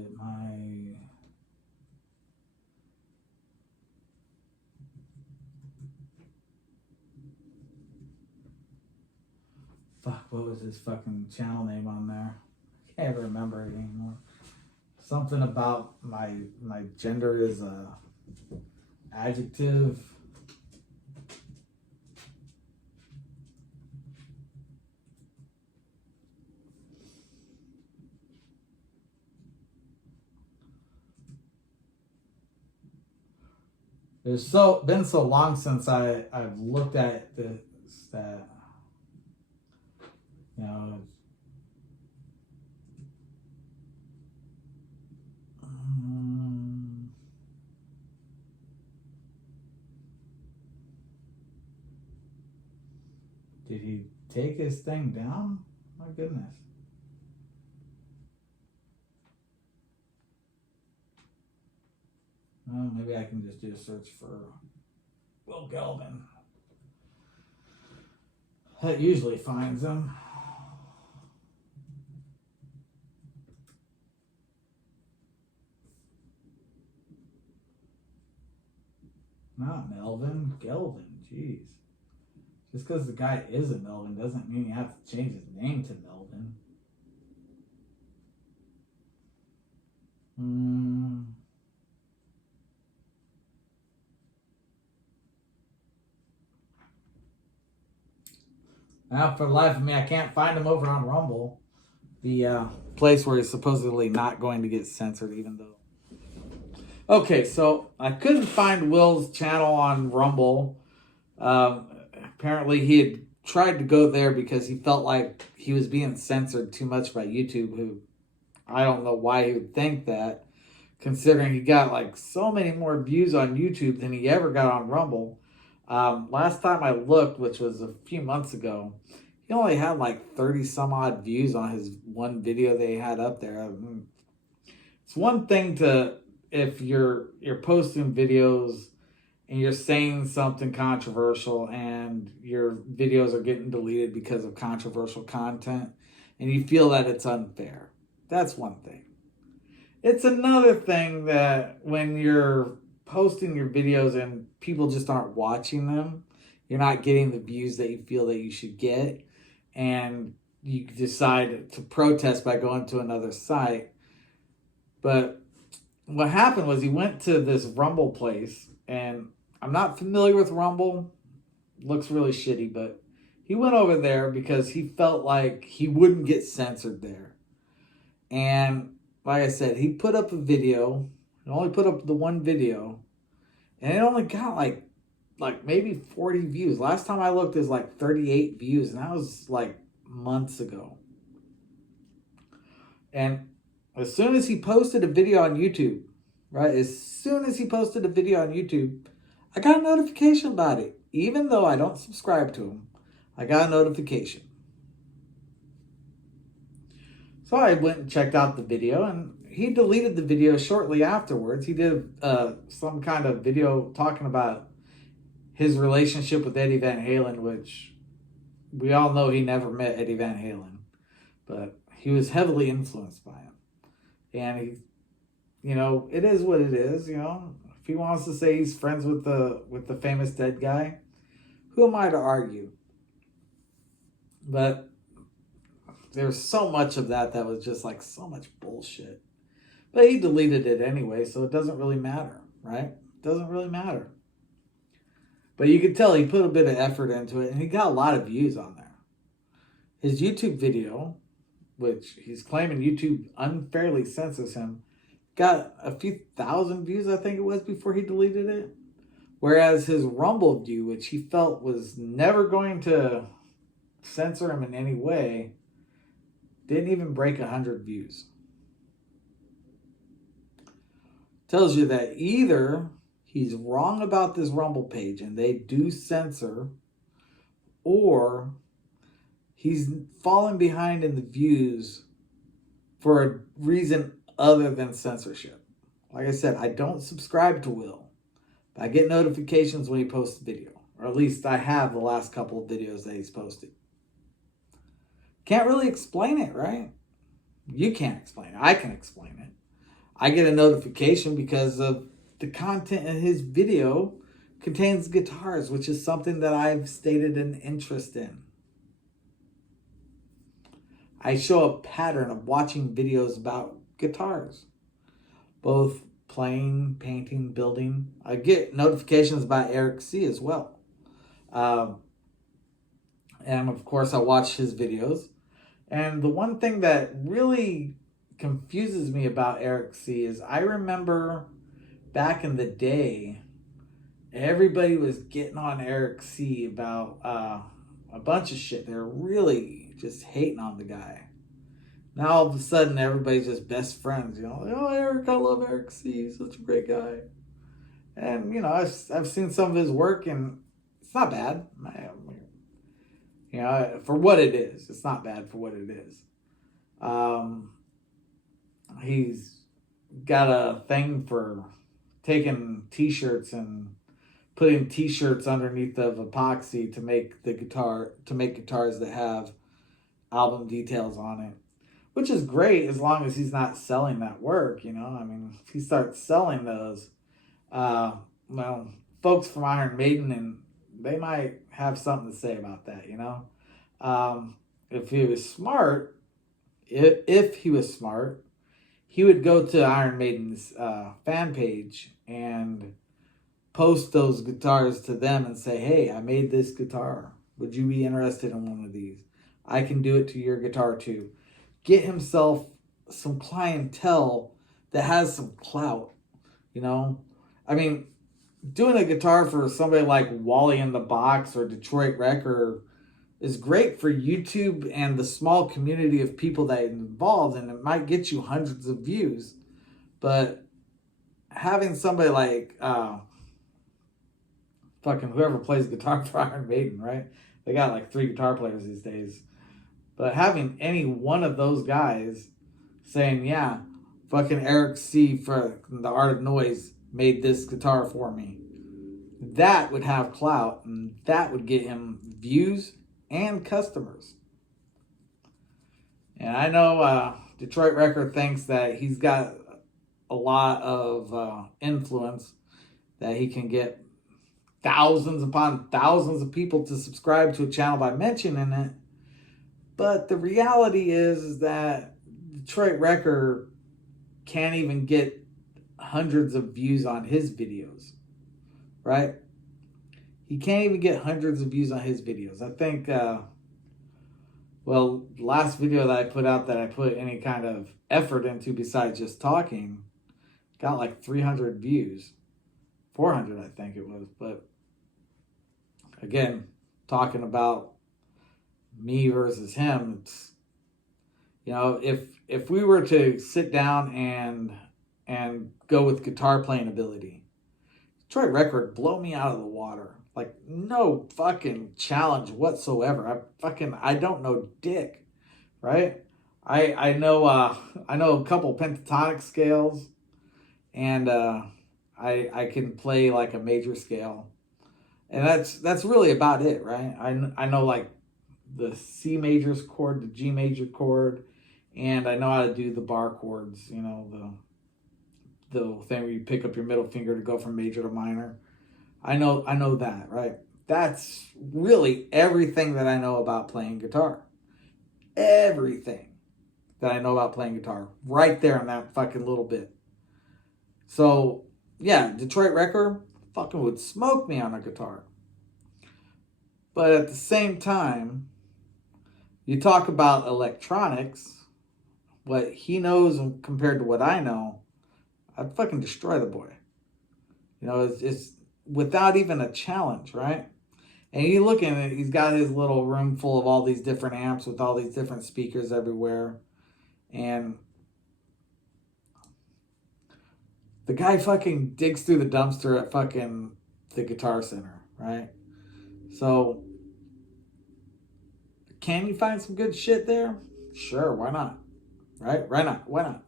What was his fucking channel name on there? I can't remember it anymore. Something about my gender is a adjective. It's been so long since I've looked at this that did he take his thing down? My goodness. Well, maybe I can just do a search for Will Gelvin. That usually finds him. Not Melvin, Gelvin. Jeez. Just because the guy is a Melvin doesn't mean you have to change his name to Melvin. Now, for the life of me, I can't find him over on Rumble. The place where he's supposedly not going to get censored, even though. Okay, so I couldn't find Will's channel on Rumble. Apparently, he had tried to go there because he felt like he was being censored too much by YouTube, who I don't know why he would think that, considering he got like so many more views on YouTube than he ever got on Rumble. Last time I looked, which was a few months ago, he only had like 30 some odd views on his one video they had up there. It's one thing to, if you're posting videos and you're saying something controversial and your videos are getting deleted because of controversial content and you feel that it's unfair. That's one thing. It's another thing that when you're posting your videos and people just aren't watching them, you're not getting the views that you feel that you should get, and you decide to protest by going to another site. But what happened was he went to this Rumble place, and I'm not familiar with Rumble. Looks really shitty, but he went over there because he felt like he wouldn't get censored there. And like I said, he put up a video. He only put up the one video, and it only got like maybe 40 views. Last time I looked, there's like 38 views, and that was like months ago. And as soon as he posted a video on YouTube, right? As soon as he posted a video on YouTube, I got a notification about it. Even though I don't subscribe to him, I got a notification. So I went and checked out the video, and he deleted the video shortly afterwards. He did some kind of video talking about his relationship with Eddie Van Halen, which we all know he never met Eddie Van Halen, but he was heavily influenced by him. And he, you know, it is what it is, you know. If he wants to say he's friends with the famous dead guy, who am I to argue? But there's so much of that was just like so much bullshit. But he deleted it anyway, so it doesn't really matter, right? It doesn't really matter. But you could tell he put a bit of effort into it, and he got a lot of views on there. His YouTube video, which he's claiming YouTube unfairly censors him, got a few thousand views, I think it was, before he deleted it. Whereas his Rumble view, which he felt was never going to censor him in any way, didn't even break 100 views. Tells you that either he's wrong about this Rumble page and they do censor, or he's falling behind in the views for a reason other than censorship. Like I said, I don't subscribe to Will, but I get notifications when he posts a video, or at least I have the last couple of videos that he's posted. Can't really explain it, right? You can't explain it. I can explain it. I get a notification because of the content in his video contains guitars, which is something that I've stated an interest in. I show a pattern of watching videos about guitars, both playing, painting, building. I get notifications about Eric C. as well. And of course, I watch his videos. And the one thing that really confuses me about Eric C. is I remember back in the day, everybody was getting on Eric C. about a bunch of shit. They're really just hating on the guy. Now all of a sudden, everybody's just best friends. You know, like, oh, Eric, I love Eric C. He's such a great guy. And you know, I've seen some of his work, and it's not bad. You know, for what it is, it's not bad for what it is. He's got a thing for taking t-shirts and putting t-shirts underneath of epoxy to make guitars that have album details on it, which is great as long as he's not selling that work, you know. I mean, if he starts selling those, well, folks from Iron Maiden, and they might have something to say about that, you know? If he was smart, if he was smart, he would go to Iron Maiden's fan page and post those guitars to them and say, hey, I made this guitar. Would you be interested in one of these? I can do it to your guitar too. Get himself some clientele that has some clout, you know? I mean, doing a guitar for somebody like Wally in the Box or Detroit Wrecker is great for YouTube and the small community of people that are involved, and it might get you hundreds of views. But having somebody like fucking whoever plays guitar for Iron Maiden, right? They got like 3 guitar players these days. But having any one of those guys saying, yeah, fucking Eric C. for The Art of Noise made this guitar for me, that would have clout, and that would get him views and customers. And I know Detroit Wrecker thinks that he's got a lot of influence, that he can get thousands upon thousands of people to subscribe to a channel by mentioning it. But the reality is that Detroit Wrecker can't even get hundreds of views on his videos, right? He can't even get hundreds of views on his videos. I think, well, the last video that I put out that I put any kind of effort into besides just talking got like 300 views. 400, I think it was. But again, talking about me versus him, it's, you know, if we were to sit down and go with guitar playing ability, Detroit Wrecker would blow me out of the water. Like, no fucking challenge whatsoever. I don't know dick, right? I know a couple pentatonic scales, and I can play like a major scale, and that's really about it, right? I know like the C major chord, the G major chord, and I know how to do the bar chords. You know, the thing where you pick up your middle finger to go from major to minor. I know that, right? That's really everything that I know about playing guitar. Everything that I know about playing guitar, right there in that fucking little bit. So, yeah, Detroit Wrecker fucking would smoke me on a guitar. But at the same time, you talk about electronics, what he knows compared to what I know, I'd fucking destroy the boy. You know, it's without even a challenge, right? And you look at it, he's got his little room full of all these different amps with all these different speakers everywhere. And the guy fucking digs through the dumpster at fucking the Guitar Center, right? So, can you find some good shit there? Sure, why not? Right? Why not? Why not?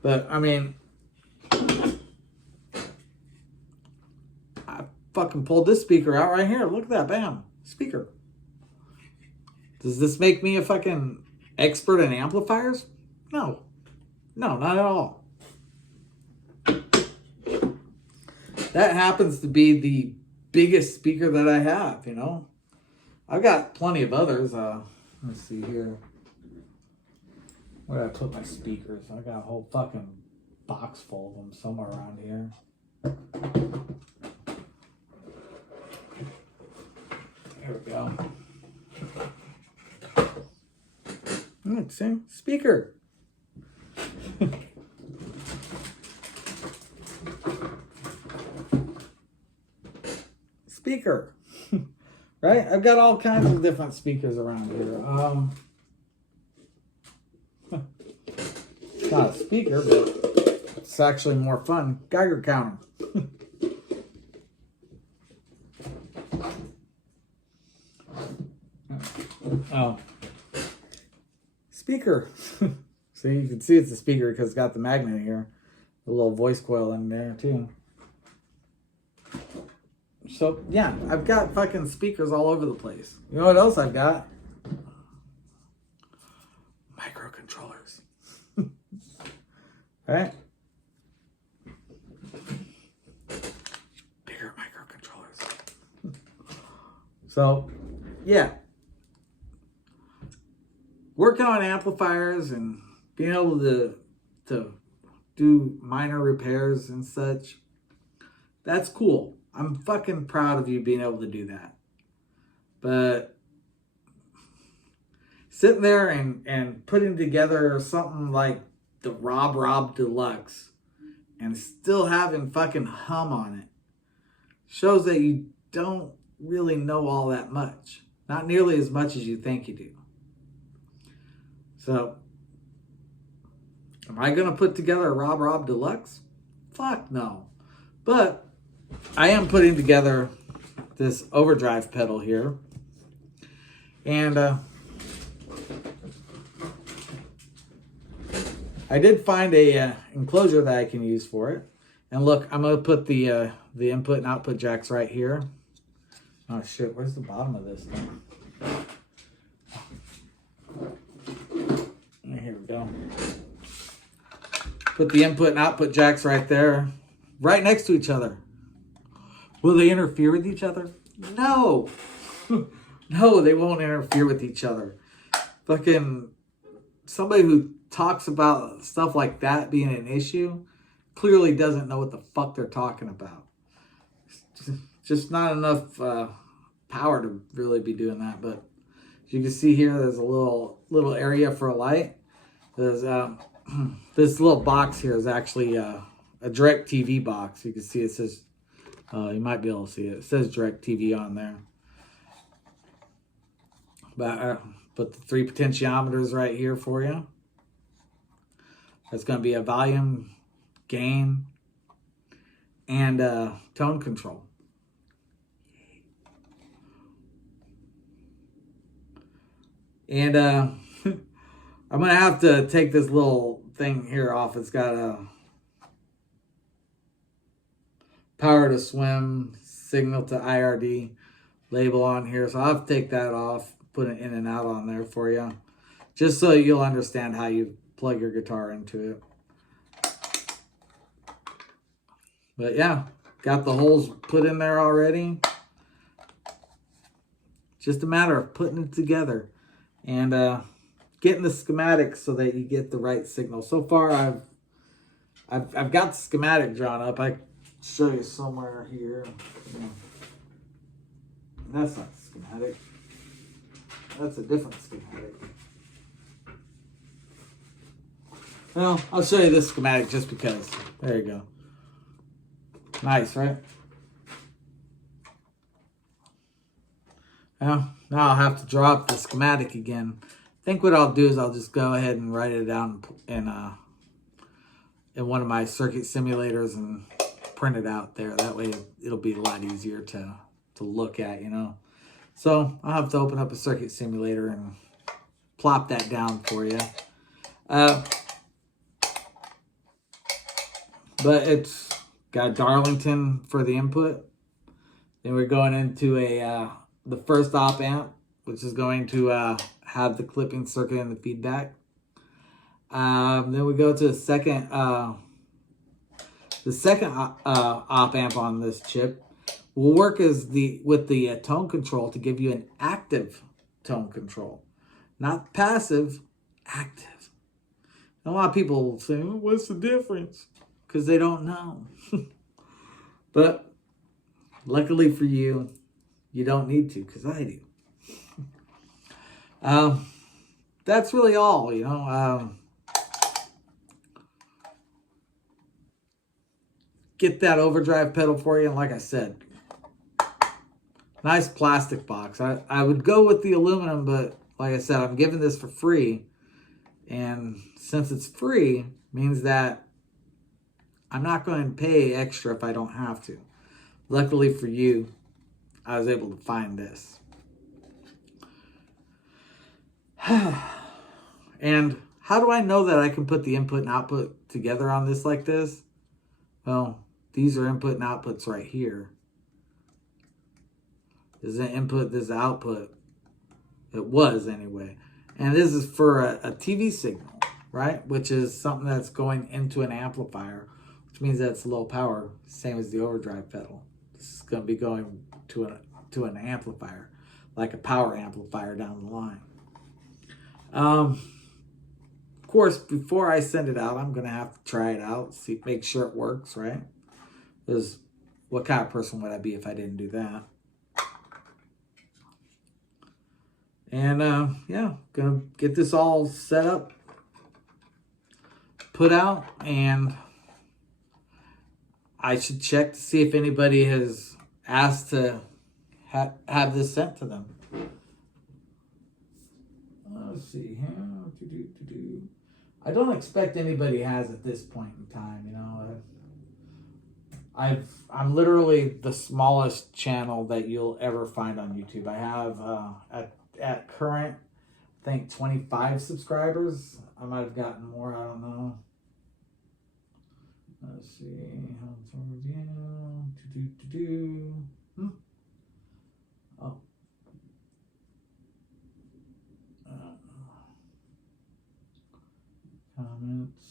But, I mean, I fucking pulled this speaker out right here. Look at that. Bam. Speaker. Does this make me a fucking expert in amplifiers? No. No, not at all. That happens to be the biggest speaker that I have, you know. I've got plenty of others. Let's see here. Where did I put my speakers? I got a whole fucking box full of them somewhere around here. There we go. Look, see? Speaker. Speaker. Right? I've got all kinds of different speakers around here. It's not a speaker, but it's actually more fun. Geiger counter. Oh. Speaker. So you can see it's a speaker because it's got the magnet here. The little voice coil in there too. So yeah, I've got fucking speakers all over the place. You know what else I've got? Microcontrollers. Right? Bigger microcontrollers. So, yeah. Working on amplifiers and being able to do minor repairs and such, that's cool. I'm fucking proud of you being able to do that. But sitting there and putting together something like the Rob Deluxe and still having fucking hum on it shows that you don't really know all that much. Not nearly as much as you think you do. So, am I going to put together a Rob Deluxe? Fuck no. But I am putting together this overdrive pedal here. And I did find a enclosure that I can use for it. And look, I'm going to put the input and output jacks right here. Oh shit, where's the bottom of this thing? Here we go. Put the input and output jacks right there, right next to each other. Will they interfere with each other? No. No, they won't interfere with each other. Fucking somebody who talks about stuff like that being an issue clearly doesn't know what the fuck they're talking about. Just not enough power to really be doing that. But as you can see here, there's a little area for a light. There's this little box here is actually a direct TV box. You can see it says, you might be able to see it. It says direct TV on there. But put the 3 potentiometers right here for you. That's going to be a volume, gain, and tone control. And I'm going to have to take this little thing here off. It's got a power to swim, signal to IRD label on here. So I'll have to take that off, put it in and out on there for you, just so you'll understand how you plug your guitar into it. But yeah, got the holes put in there already. Just a matter of putting it together and getting the schematics so that you get the right signal. So far, I've got the schematic drawn up. I show you somewhere here. That's not schematic. That's a different schematic. Well, I'll show you this schematic just because. There you go. Nice, right? Well, now I'll have to draw up the schematic again. I think what I'll do is I'll just go ahead and write it down in one of my circuit simulators and print it out there. That way it'll be a lot easier to look at, you know. So I'll have to open up a circuit simulator and plop that down for you. But it's got Darlington for the input. Then we're going into the first op amp, which is going to have the clipping circuit and the feedback. Then we go to the second op amp on this chip will work with the tone control to give you an active tone control, not passive, active. And a lot of people will say, well, what's the difference? Because they don't know. But luckily for you, you don't need to, because I do. That's really all, you know. Get that overdrive pedal for you, and like I said, nice plastic box. I would go with the aluminum, but like I said, I'm giving this for free. And since it's free, means that I'm not going to pay extra if I don't have to. Luckily for you, I was able to find this. And how do I know that I can put the input and output together on this like this? Well, these are input and outputs right here. This is an input, this is output. It was anyway. And this is for a TV signal, right? Which is something that's going into an amplifier, which means that it's low power, same as the overdrive pedal. This is going to be going to an amplifier. like a power amplifier down the line. Of course, before I send it out, I'm going to have to try it out, see, make sure it works, right? Because what kind of person would I be if I didn't do that? And yeah, gonna get this all set up, put out, and I should check to see if anybody has asked to have this sent to them. Let's see here. I don't expect anybody has at this point in time. You know, I'm literally the smallest channel that you'll ever find on YouTube. I have at current, I think 25 subscribers. I might have gotten more. I don't know. Let's see. Oh. Comments.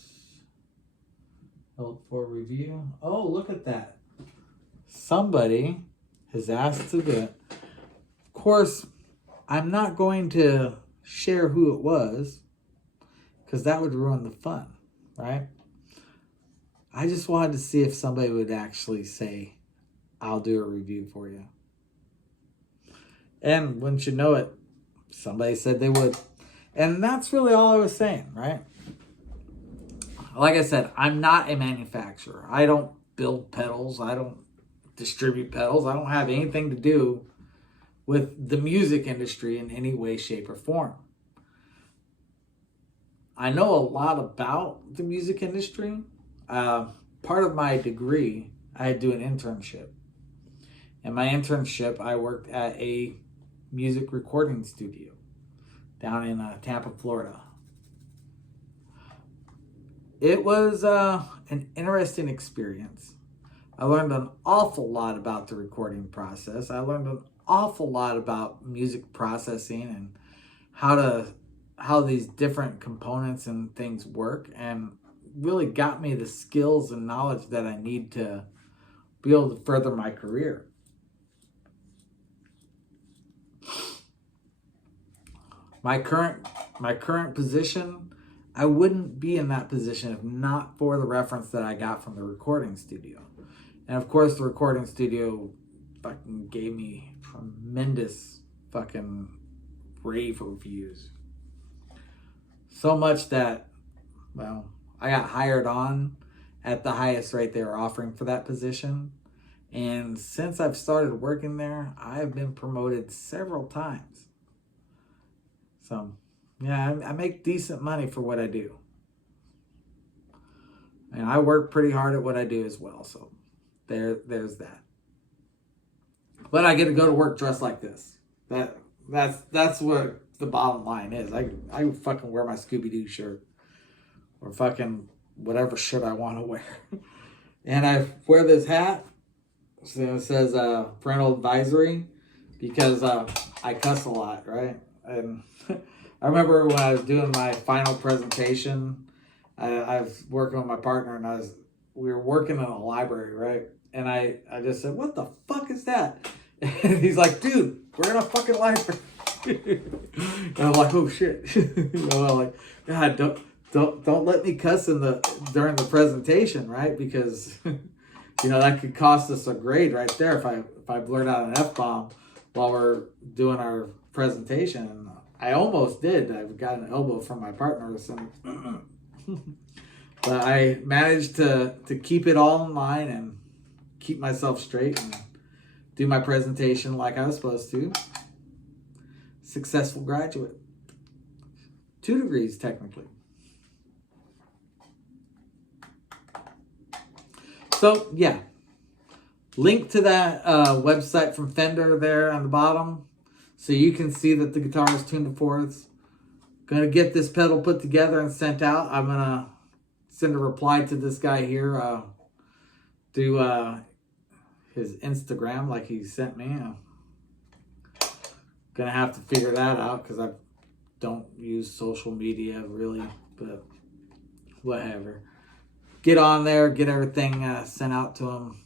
Held for review. Oh, look at that. Somebody has asked to do it. Of course, I'm not going to share who it was because that would ruin the fun, right? I just wanted to see if somebody would actually say, I'll do a review for you. And wouldn't you know it, somebody said they would. And that's really all I was saying, right? Like I said, I'm not a manufacturer. I don't build pedals. I don't distribute pedals. I don't have anything to do with the music industry in any way, shape, or form. I know a lot about the music industry. Part of my degree, I had to do an internship. In my internship, I worked at a music recording studio down in Tampa, Florida. It was an interesting experience. I learned an awful lot about the recording process. I learned an awful lot about music processing and how these different components and things work, and really got me the skills and knowledge that I need to be able to further my career. My current position, I wouldn't be in that position if not for the reference that I got from the recording studio. And of course, the recording studio fucking gave me tremendous fucking rave reviews. So much that, well, I got hired on at the highest rate they were offering for that position. And since I've started working there, I've been promoted several times. So, yeah, I make decent money for what I do. And I work pretty hard at what I do as well. So, there's that. But I get to go to work dressed like this. That's what the bottom line is. I fucking wear my Scooby-Doo shirt. Or fucking whatever shirt I want to wear. And I wear this hat. So it says parental advisory. Because I cuss a lot, right? And I remember when I was doing my final presentation, I was working with my partner, and we were working in a library, right? And I just said, "What the fuck is that?" And he's like, "Dude, we're in a fucking library." And I'm like, "Oh shit!" You know, I'm like, "God, don't let me cuss during the presentation, right? Because you know that could cost us a grade right there if I blurt out an F-bomb while we're doing our presentation." And I almost did. I got an elbow from my partner or something. But I managed to keep it all in line and keep myself straight and do my presentation like I was supposed to. Successful graduate. 2 degrees, technically. So, yeah. Link to that website from Fender there on the bottom. So you can see that the guitar is tuned to fourths. Gonna get this pedal put together and sent out. I'm gonna send a reply to this guy here. Do his Instagram like he sent me. Gonna have to figure that out because I don't use social media really, but whatever. Get on there, get everything sent out to him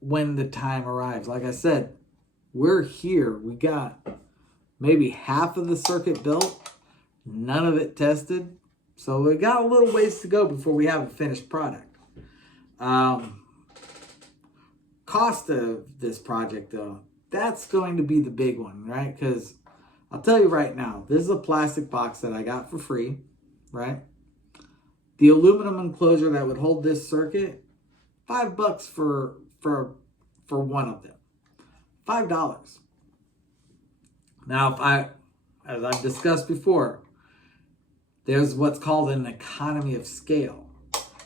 when the time arrives. Like I said, we're here. We got maybe half of the circuit built, none of it tested. So we got a little ways to go before we have a finished product. Cost of this project, though, that's going to be the big one, right? Because I'll tell you right now, this is a plastic box that I got for free, right? The aluminum enclosure that would hold this circuit, $5 for one of them. $5. Now, as I've discussed before, there's what's called an economy of scale.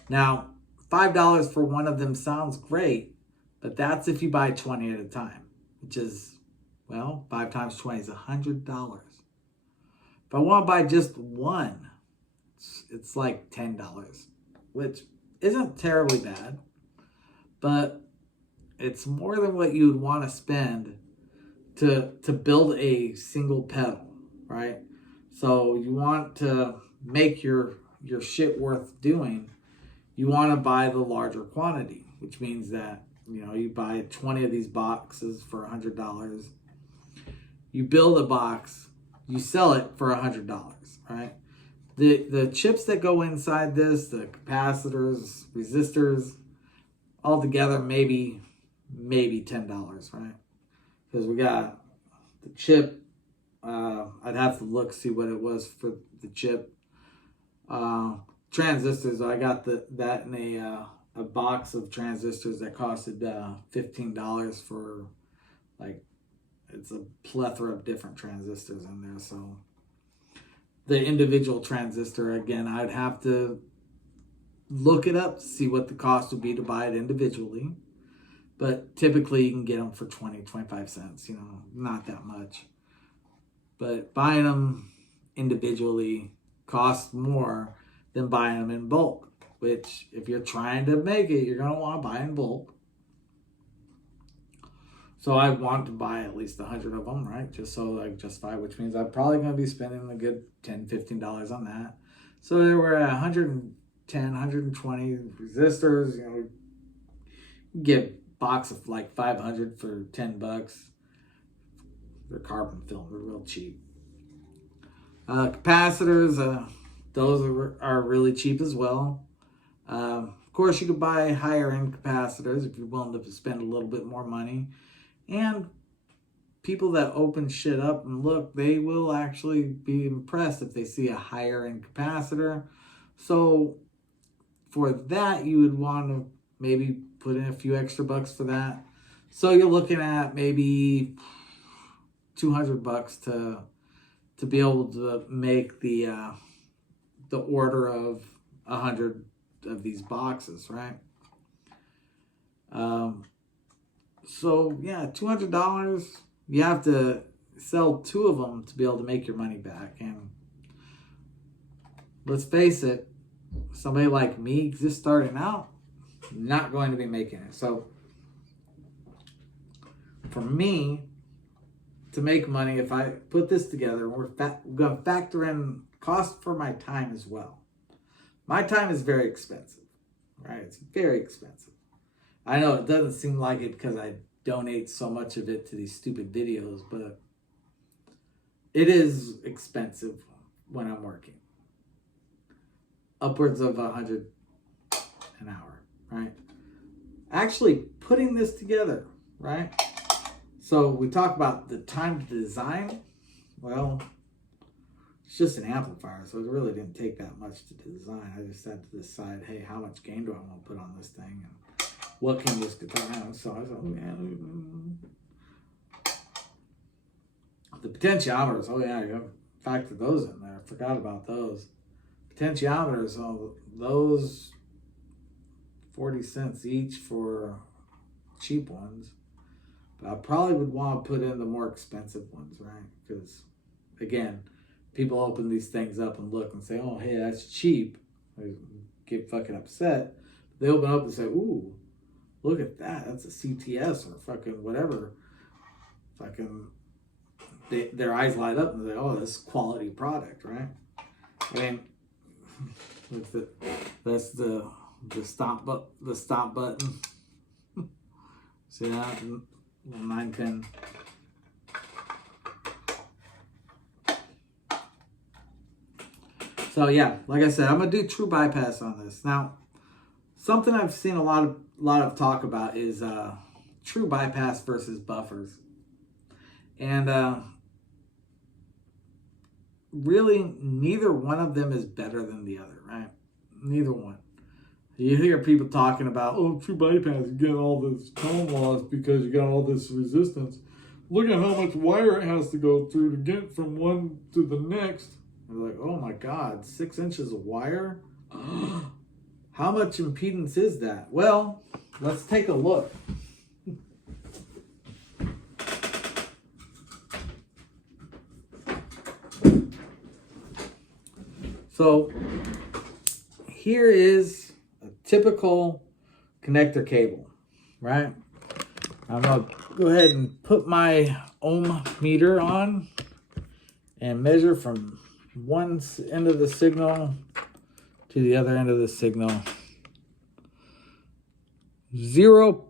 Now, $5 for one of them sounds great, but that's if you buy 20 at a time, which is, well, 5 times 20 is $100. If I want to buy just one, it's like $10, which isn't terribly bad, but it's more than what you would want to spend to build a single pedal, right? So you want to make your shit worth doing. You want to buy the larger quantity, which means that, you know, you buy 20 of these boxes for $100. You build a box, you sell it for $100, right? The chips that go inside this, the capacitors, resistors, all together maybe $10, right? Because we got the chip. I'd have to look, see what it was for the chip. Transistors, I got that in a box of transistors that costed $15 for, like, it's a plethora of different transistors in there. So the individual transistor, again, I'd have to look it up, see what the cost would be to buy it individually. But typically you can get them for 20, 25 cents, you know, not that much. But buying them individually costs more than buying them in bulk, which if you're trying to make it, you're going to want to buy in bulk. So I want to buy at least 100 of them, right? Just so I justify, which means I'm probably going to be spending a good $10, $15 on that. So there were 110, 120 resistors, you know, you get a box of like 500 for $10. They're carbon film, they're real cheap. Capacitors, those are really cheap as well. Of course, you could buy higher end capacitors if you're willing to spend a little bit more money. And people that open shit up and look, they will actually be impressed if they see a higher end capacitor. So for that, you would want to maybe put in a few extra bucks for that. So you're looking at maybe $200 to be able to make the order of 100 of these boxes, right? So yeah, $200. You have to sell 2 of them to be able to make your money back. And let's face it, somebody like me just starting out, not going to be making it. So for me to make money, if I put this together, we're going to factor in cost for my time as well. My time is very expensive, right? It's very expensive. I know it doesn't seem like it because I donate so much of it to these stupid videos, but it is expensive when I'm working. Upwards of $100 an hour, right? Actually putting this together, right? So we talk about the time to design. Well, it's just an amplifier, so it really didn't take that much to design. I just had to decide, hey, how much gain do I want to put on this thing? And what can this guitar have? So I was like, oh, yeah. The potentiometers, oh yeah, you factor those in there. I forgot about those. Potentiometers, oh, those 40 cents each for cheap ones. But I probably would want to put in the more expensive ones, right? Because, again, people open these things up and look and say, oh, hey, that's cheap. They get fucking upset. They open up and say, ooh, look at that. That's a CTS or fucking whatever. Fucking, their eyes light up and they say, oh, this is quality product, right? I mean, that's the stop button. See that? 9-pin So yeah, like I said, I'm gonna do true bypass on this. Now, something I've seen a lot of talk about is true bypass versus buffers, and really neither one of them is better than the other, right? Neither one. You hear people talking about, oh, true bypass, you get all this tone loss because you got all this resistance. Look at how much wire it has to go through to get from one to the next. They're like, oh my God, 6 inches of wire? How much impedance is that? Well, let's take a look. So here is a typical connector cable, right? I'm going to go ahead and put my ohm meter on and measure from one end of the signal to the other end of the signal. 0.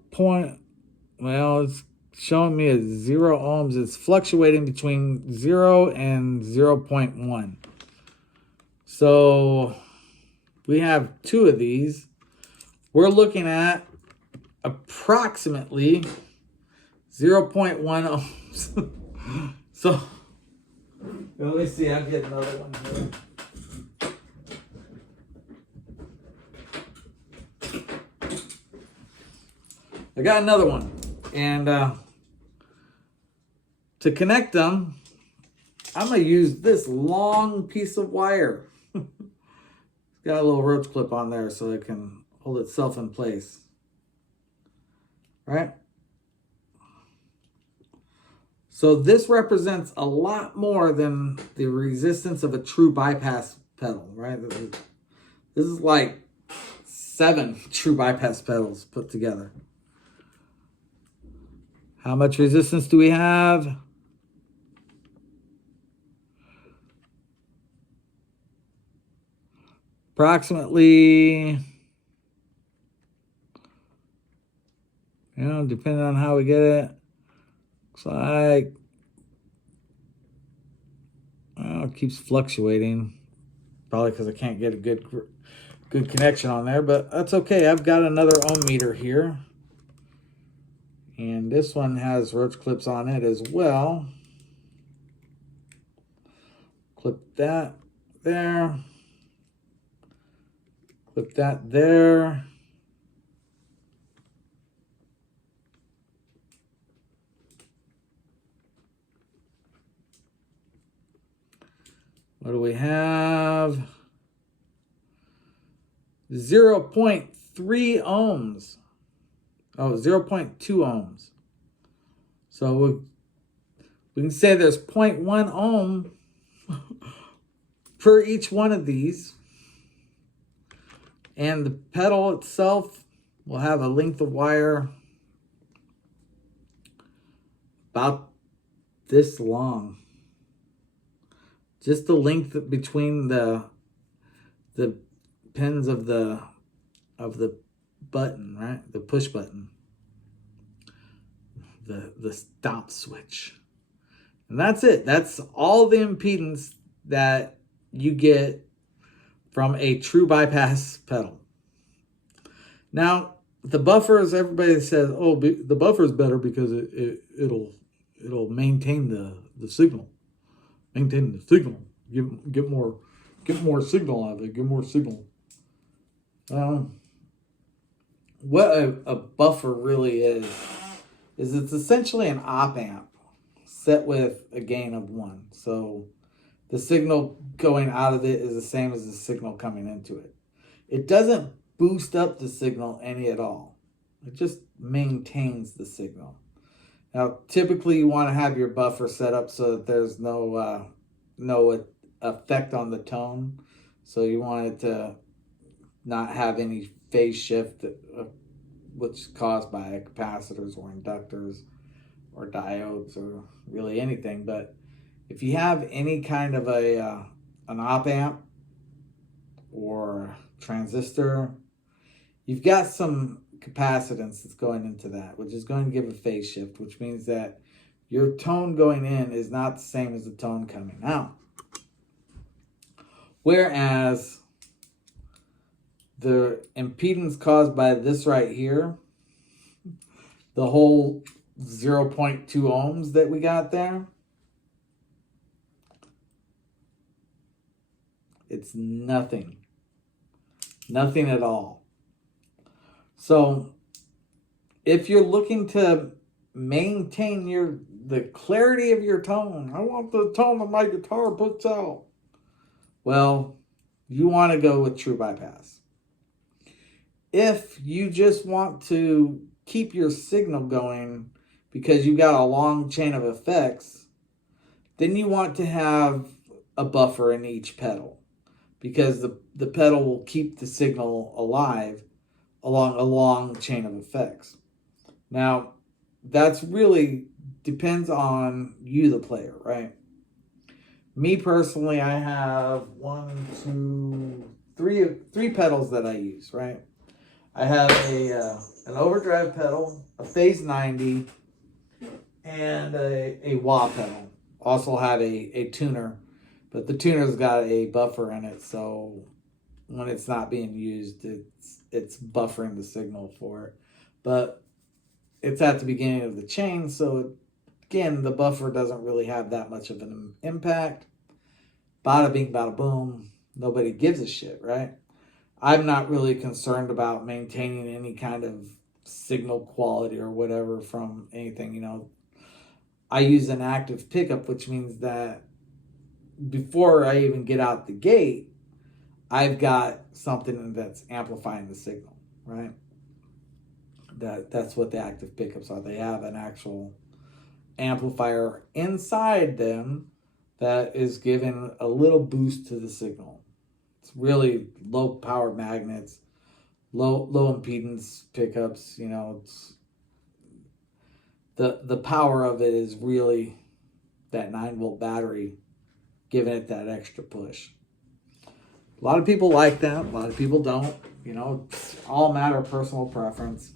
Well, it's showing me as 0 ohms. It's fluctuating between 0 and 0.1. So we have 2 of these. We're looking at approximately 0.1 ohms. So let me see, I'll get another one here. I got another one. And to connect them, I'm going to use this long piece of wire. It's got a little roach clip on there so it can hold itself in place. Right? So this represents a lot more than the resistance of a true bypass pedal, right? This is like 7 true bypass pedals put together. How much resistance do we have? Approximately, depending on how we get it, looks like, well, it keeps fluctuating. Probably because I can't get a good connection on there, but that's okay. I've got another ohm meter here. And this one has roach clips on it as well. Clip that there. Clip that there. What do we have? 0.3 ohms. Oh, 0.2 ohms. So we can say there's 0.1 ohm per each one of these. And the pedal itself will have a length of wire about this long. Just the length between the pins of the button, right? The push button. The stop switch. And that's it. That's all the impedance that you get from a true bypass pedal. Now, the buffers, everybody says, oh, the buffer is better because it'll maintain the signal. Maintain the signal. Get more signal out of it. Get more signal. What a buffer really is it's essentially an op amp set with a gain of 1. So the signal going out of it is the same as the signal coming into it. It doesn't boost up the signal any at all. It just maintains the signal. Now, typically you want to have your buffer set up so that there's no effect on the tone. So you want it to not have any phase shift, which is caused by capacitors or inductors or diodes or really anything. But if you have any kind of an op amp or transistor, you've got some capacitance that's going into that, which is going to give a phase shift, which means that your tone going in is not the same as the tone coming out. Whereas the impedance caused by this right here, the whole 0.2 ohms that we got there, it's nothing. Nothing at all. So if you're looking to maintain the clarity of your tone, I want the tone that my guitar puts out. Well, you want to go with true bypass. If you just want to keep your signal going because you got a long chain of effects, then you want to have a buffer in each pedal, because the pedal will keep the signal alive along a long chain of effects. Now, that's really depends on you, the player, right? Me personally, I have three pedals that I use, right? I have an overdrive pedal, a phase 90, and a wah pedal. Also have a tuner, but the tuner's got a buffer in it, so when it's not being used, it's buffering the signal for it. But it's at the beginning of the chain, so again, the buffer doesn't really have that much of an impact. Bada bing, bada boom. Nobody gives a shit, right? I'm not really concerned about maintaining any kind of signal quality or whatever from anything. I use an active pickup, which means that before I even get out the gate, I've got something that's amplifying the signal, right? That's what the active pickups are. They have an actual amplifier inside them that is giving a little boost to the signal. It's really low power magnets, low impedance pickups. It's the power of it is really that 9-volt battery giving it that extra push. A lot of people like that. A lot of people don't. It's all a matter of personal preference.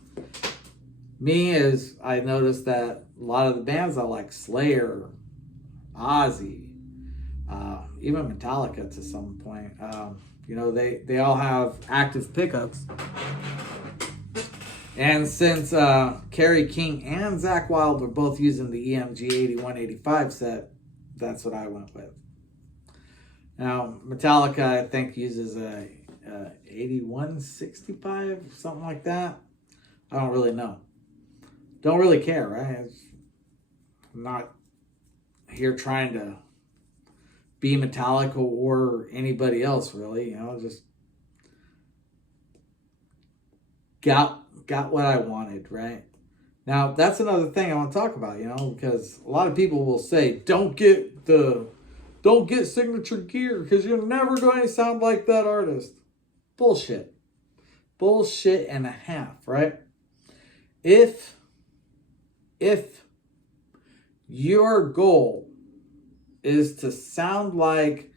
Me, is I noticed that a lot of the bands I like, Slayer, Ozzy, even Metallica to some point, they all have active pickups. And since Kerry King and Zakk Wylde were both using the EMG 8185 set, that's what I went with. Now, Metallica, I think, uses a 8165, something like that. I don't really know. Don't really care, right? I'm not here trying to be Metallica or anybody else, really. Just got what I wanted, right? Now, that's another thing I want to talk about, because a lot of people will say, don't get signature gear because you're never going to sound like that artist. Bullshit. Bullshit and a half, right? If your goal is to sound like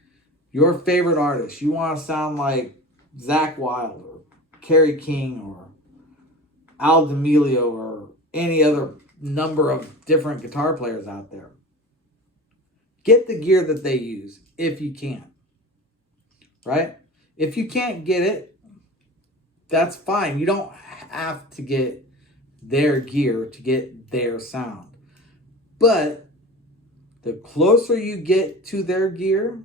your favorite artist, you want to sound like Zakk Wylde or Kerry King or Al D'Amelio or any other number of different guitar players out there, get the gear that they use if you can, right? If you can't get it, that's fine. You don't have to get their gear to get their sound. But the closer you get to their gear,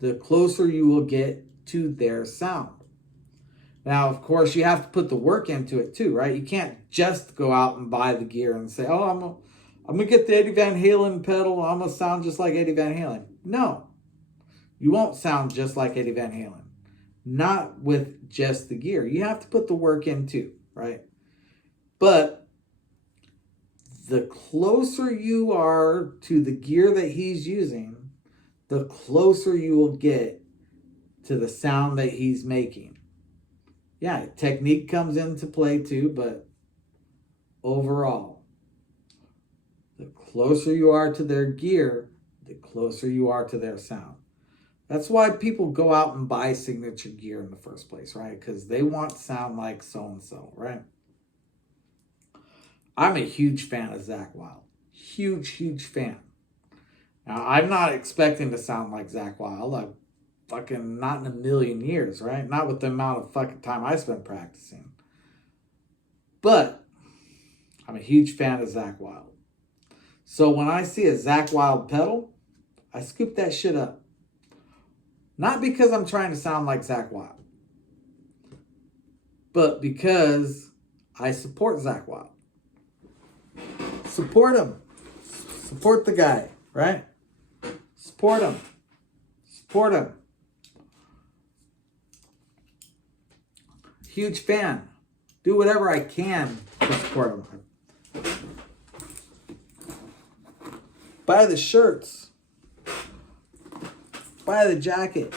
the closer you will get to their sound. Now, of course, you have to put the work into it too, right? You can't just go out and buy the gear and say, oh, I'm going to get the Eddie Van Halen pedal. I'm going to sound just like Eddie Van Halen. No, you won't sound just like Eddie Van Halen. Not with just the gear. You have to put the work in too, right? But the closer you are to the gear that he's using, the closer you will get to the sound that he's making. Yeah, technique comes into play too, but overall, the closer you are to their gear, the closer you are to their sound. That's why people go out and buy signature gear in the first place, right? Because they want to sound like so-and-so, right? I'm a huge fan of Zakk Wylde. Huge fan. Now, I'm not expecting to sound like Zakk Wylde. fucking not in a million years, right? Not with the amount of fucking time I spent practicing. But I'm a huge fan of Zakk Wylde. So when I see a Zakk Wylde pedal, I scoop that shit up. Not because I'm trying to sound like Zakk Wylde, but because I support Zakk Wylde. Support him. Support the guy, right? Support him. Support him. Huge fan. Do whatever I can to support him. Buy the shirts. Buy the jacket.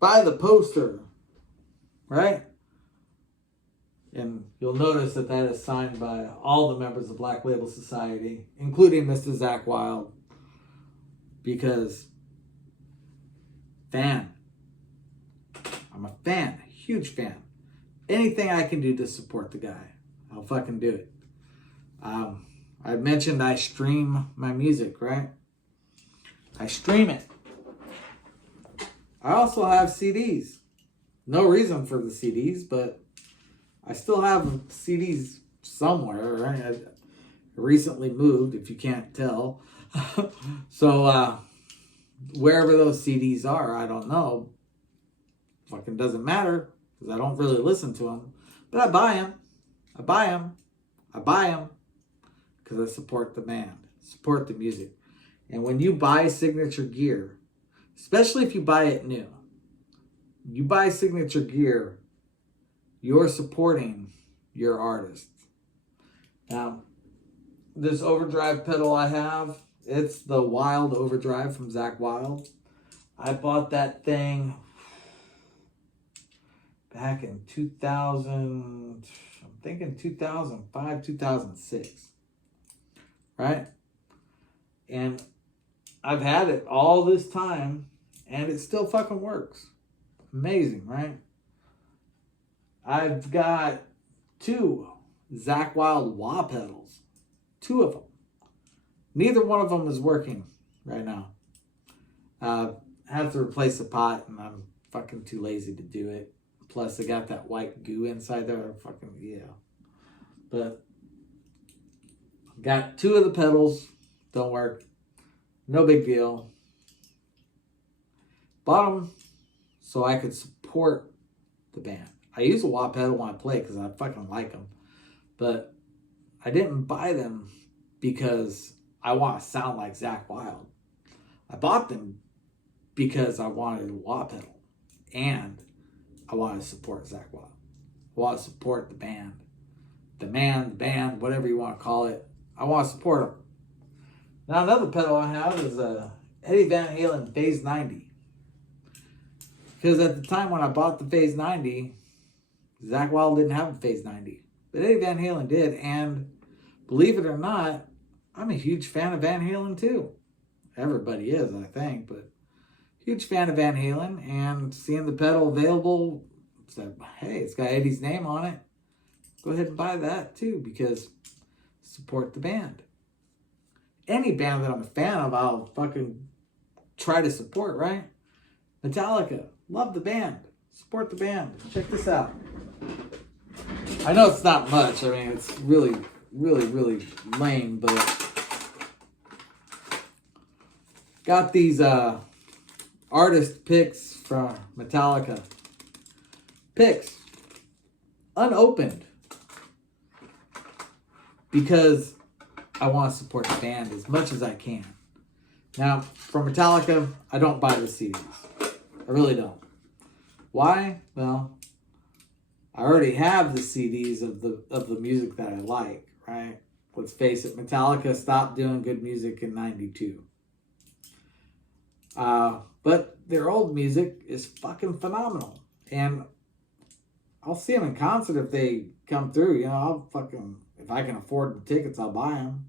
Buy the poster. Right? And you'll notice that that is signed by all the members of Black Label Society, including Mr. Zakk Wylde. Because fan. I'm a fan. Huge fan. Anything I can do to support the guy, I'll fucking do it. I mentioned I stream my music, right? I stream it. I also have CDs. No reason for the CDs, but I still have CDs somewhere, right? I recently moved, if you can't tell. So, wherever those CDs are, I don't know. Fucking doesn't matter, because I don't really listen to them. But I buy them. I buy them. I buy them. Because I support the band. Support the music. And when you buy signature gear, especially if you buy it new, you buy signature gear, you're supporting your artist. Now, this overdrive pedal I have, it's the Wild Overdrive from Zakk Wylde. I bought that thing back in 2000, I'm thinking 2005, 2006. Right? And I've had it all this time, and it still fucking works. Amazing, right? I've got 2 Zakk Wylde wah pedals. 2 of them. Neither one of them is working right now. I have to replace the pot, and I'm fucking too lazy to do it. Plus, I got that white goo inside there. Fucking, yeah. But got 2 of the pedals. Don't work. No big deal. Bought them so I could support the band. I use a wah pedal when I play because I fucking like them. But I didn't buy them because I want to sound like Zakk Wylde. I bought them because I wanted a wah pedal. And I want to support Zakk Wylde. I want to support the band. The man, the band, whatever you want to call it. I want to support them. Now another pedal I have is a Eddie Van Halen Phase 90. Because at the time when I bought the Phase 90, Zakk Wylde didn't have a Phase 90. But Eddie Van Halen did. And believe it or not, I'm a huge fan of Van Halen too. Everybody is, I think. But huge fan of Van Halen. And seeing the pedal available, said, hey, it's got Eddie's name on it. Go ahead and buy that too, because support the band. Any band that I'm a fan of, I'll fucking try to support, right? Metallica, love the band. Support the band. Check this out. I know it's not much. I mean, it's really, really, really lame, but got these artist picks from Metallica. Picks. Unopened. Because I want to support the band as much as I can. Now, for Metallica, I don't buy the CDs. I really don't. Why? Well, I already have the CDs of the music that I like, right? Let's face it, Metallica stopped doing good music in '92. But their old music is fucking phenomenal. And I'll see them in concert if they come through. You know, I'll fucking, if I can afford the tickets, I'll buy them.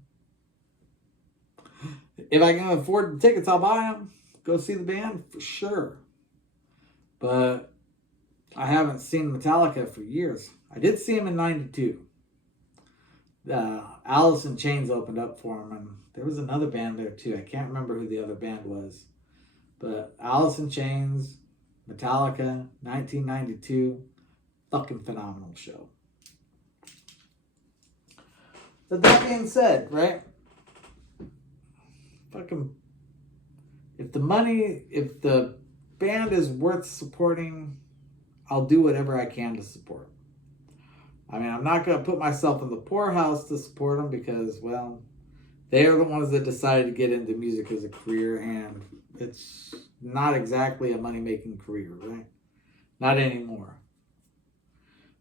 If I can afford the tickets, I'll buy them. Go see the band for sure. But I haven't seen Metallica for years. I did see them in '92. Alice in Chains opened up for them, and there was another band there too. I can't remember who the other band was. But Alice in Chains, Metallica, 1992, fucking phenomenal show. But that being said, right? Fucking, if the band is worth supporting, I'll do whatever I can to support. I mean, I'm not going to put myself in the poorhouse to support them because, well, they are the ones that decided to get into music as a career, and it's not exactly a money-making career, right? Not anymore.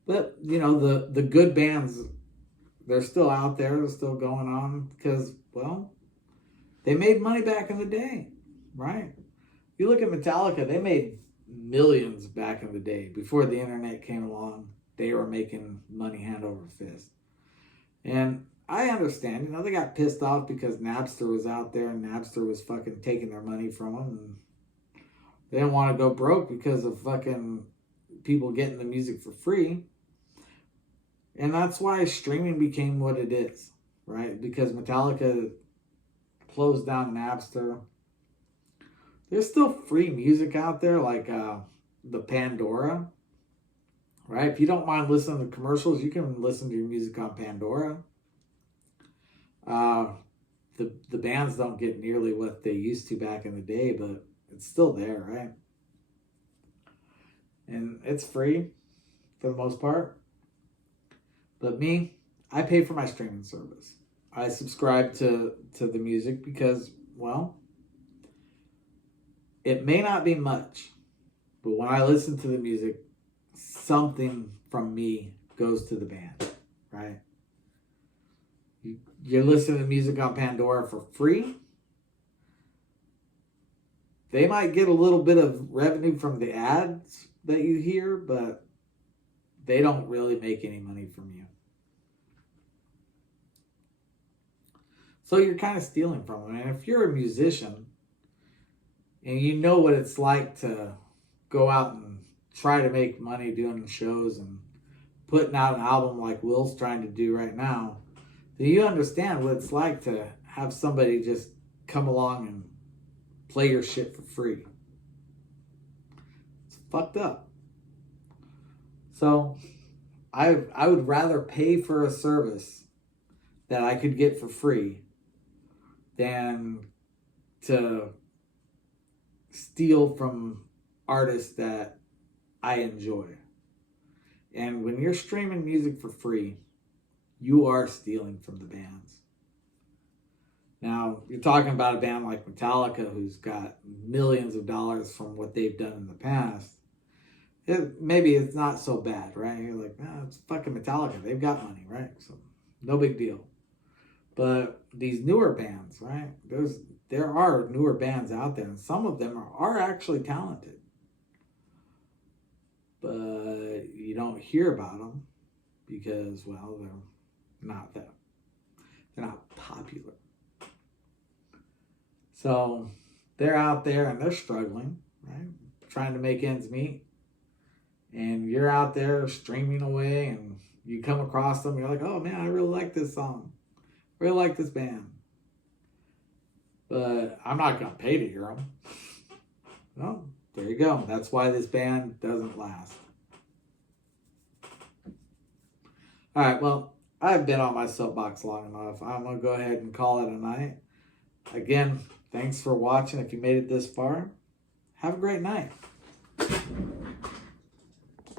But, you know, the good bands, they're still out there, they're still going on because, well, they made money back in the day, right? You look at Metallica, they made millions back in the day. Before the internet came along, they were making money hand over fist. And I understand, you know, they got pissed off because Napster was out there and Napster was fucking taking their money from them. And they didn't want to go broke because of fucking people getting the music for free. And that's why streaming became what it is, right? Because Metallica closed down Napster. There's still free music out there, like the Pandora, right? If you don't mind listening to commercials, you can listen to your music on Pandora. The bands don't get nearly what they used to back in the day, but it's still there, right? And it's free for the most part. But me, I pay for my streaming service. I subscribe to the music because, well, it may not be much, but when I listen to the music, something from me goes to the band, right? You're listening to music on Pandora for free. They might get a little bit of revenue from the ads that you hear, but they don't really make any money from you. So you're kind of stealing from them. And if you're a musician and you know what it's like to go out and try to make money doing shows and putting out an album like Will's trying to do right now, then you understand what it's like to have somebody just come along and play your shit for free. It's fucked up. So I would rather pay for a service that I could get for free than to steal from artists that I enjoy. And when you're streaming music for free, you are stealing from the bands. Now, you're talking about a band like Metallica who's got millions of dollars from what they've done in the past. Maybe it's not so bad, right? You're like, nah, it's fucking Metallica. They've got money, right? So, no big deal. But these newer bands, right? There are newer bands out there, and some of them are actually talented. But you don't hear about them because, well, they're not popular. So they're out there and they're struggling, right? Trying to make ends meet. And you're out there streaming away and you come across them, you're like, oh man, I really like this song. Really like this band. But I'm not going to pay to hear them. Well, there you go. That's why this band doesn't last. All right, well, I've been on my soapbox long enough. I'm going to go ahead and call it a night. Again, thanks for watching. If you made it this far, have a great night.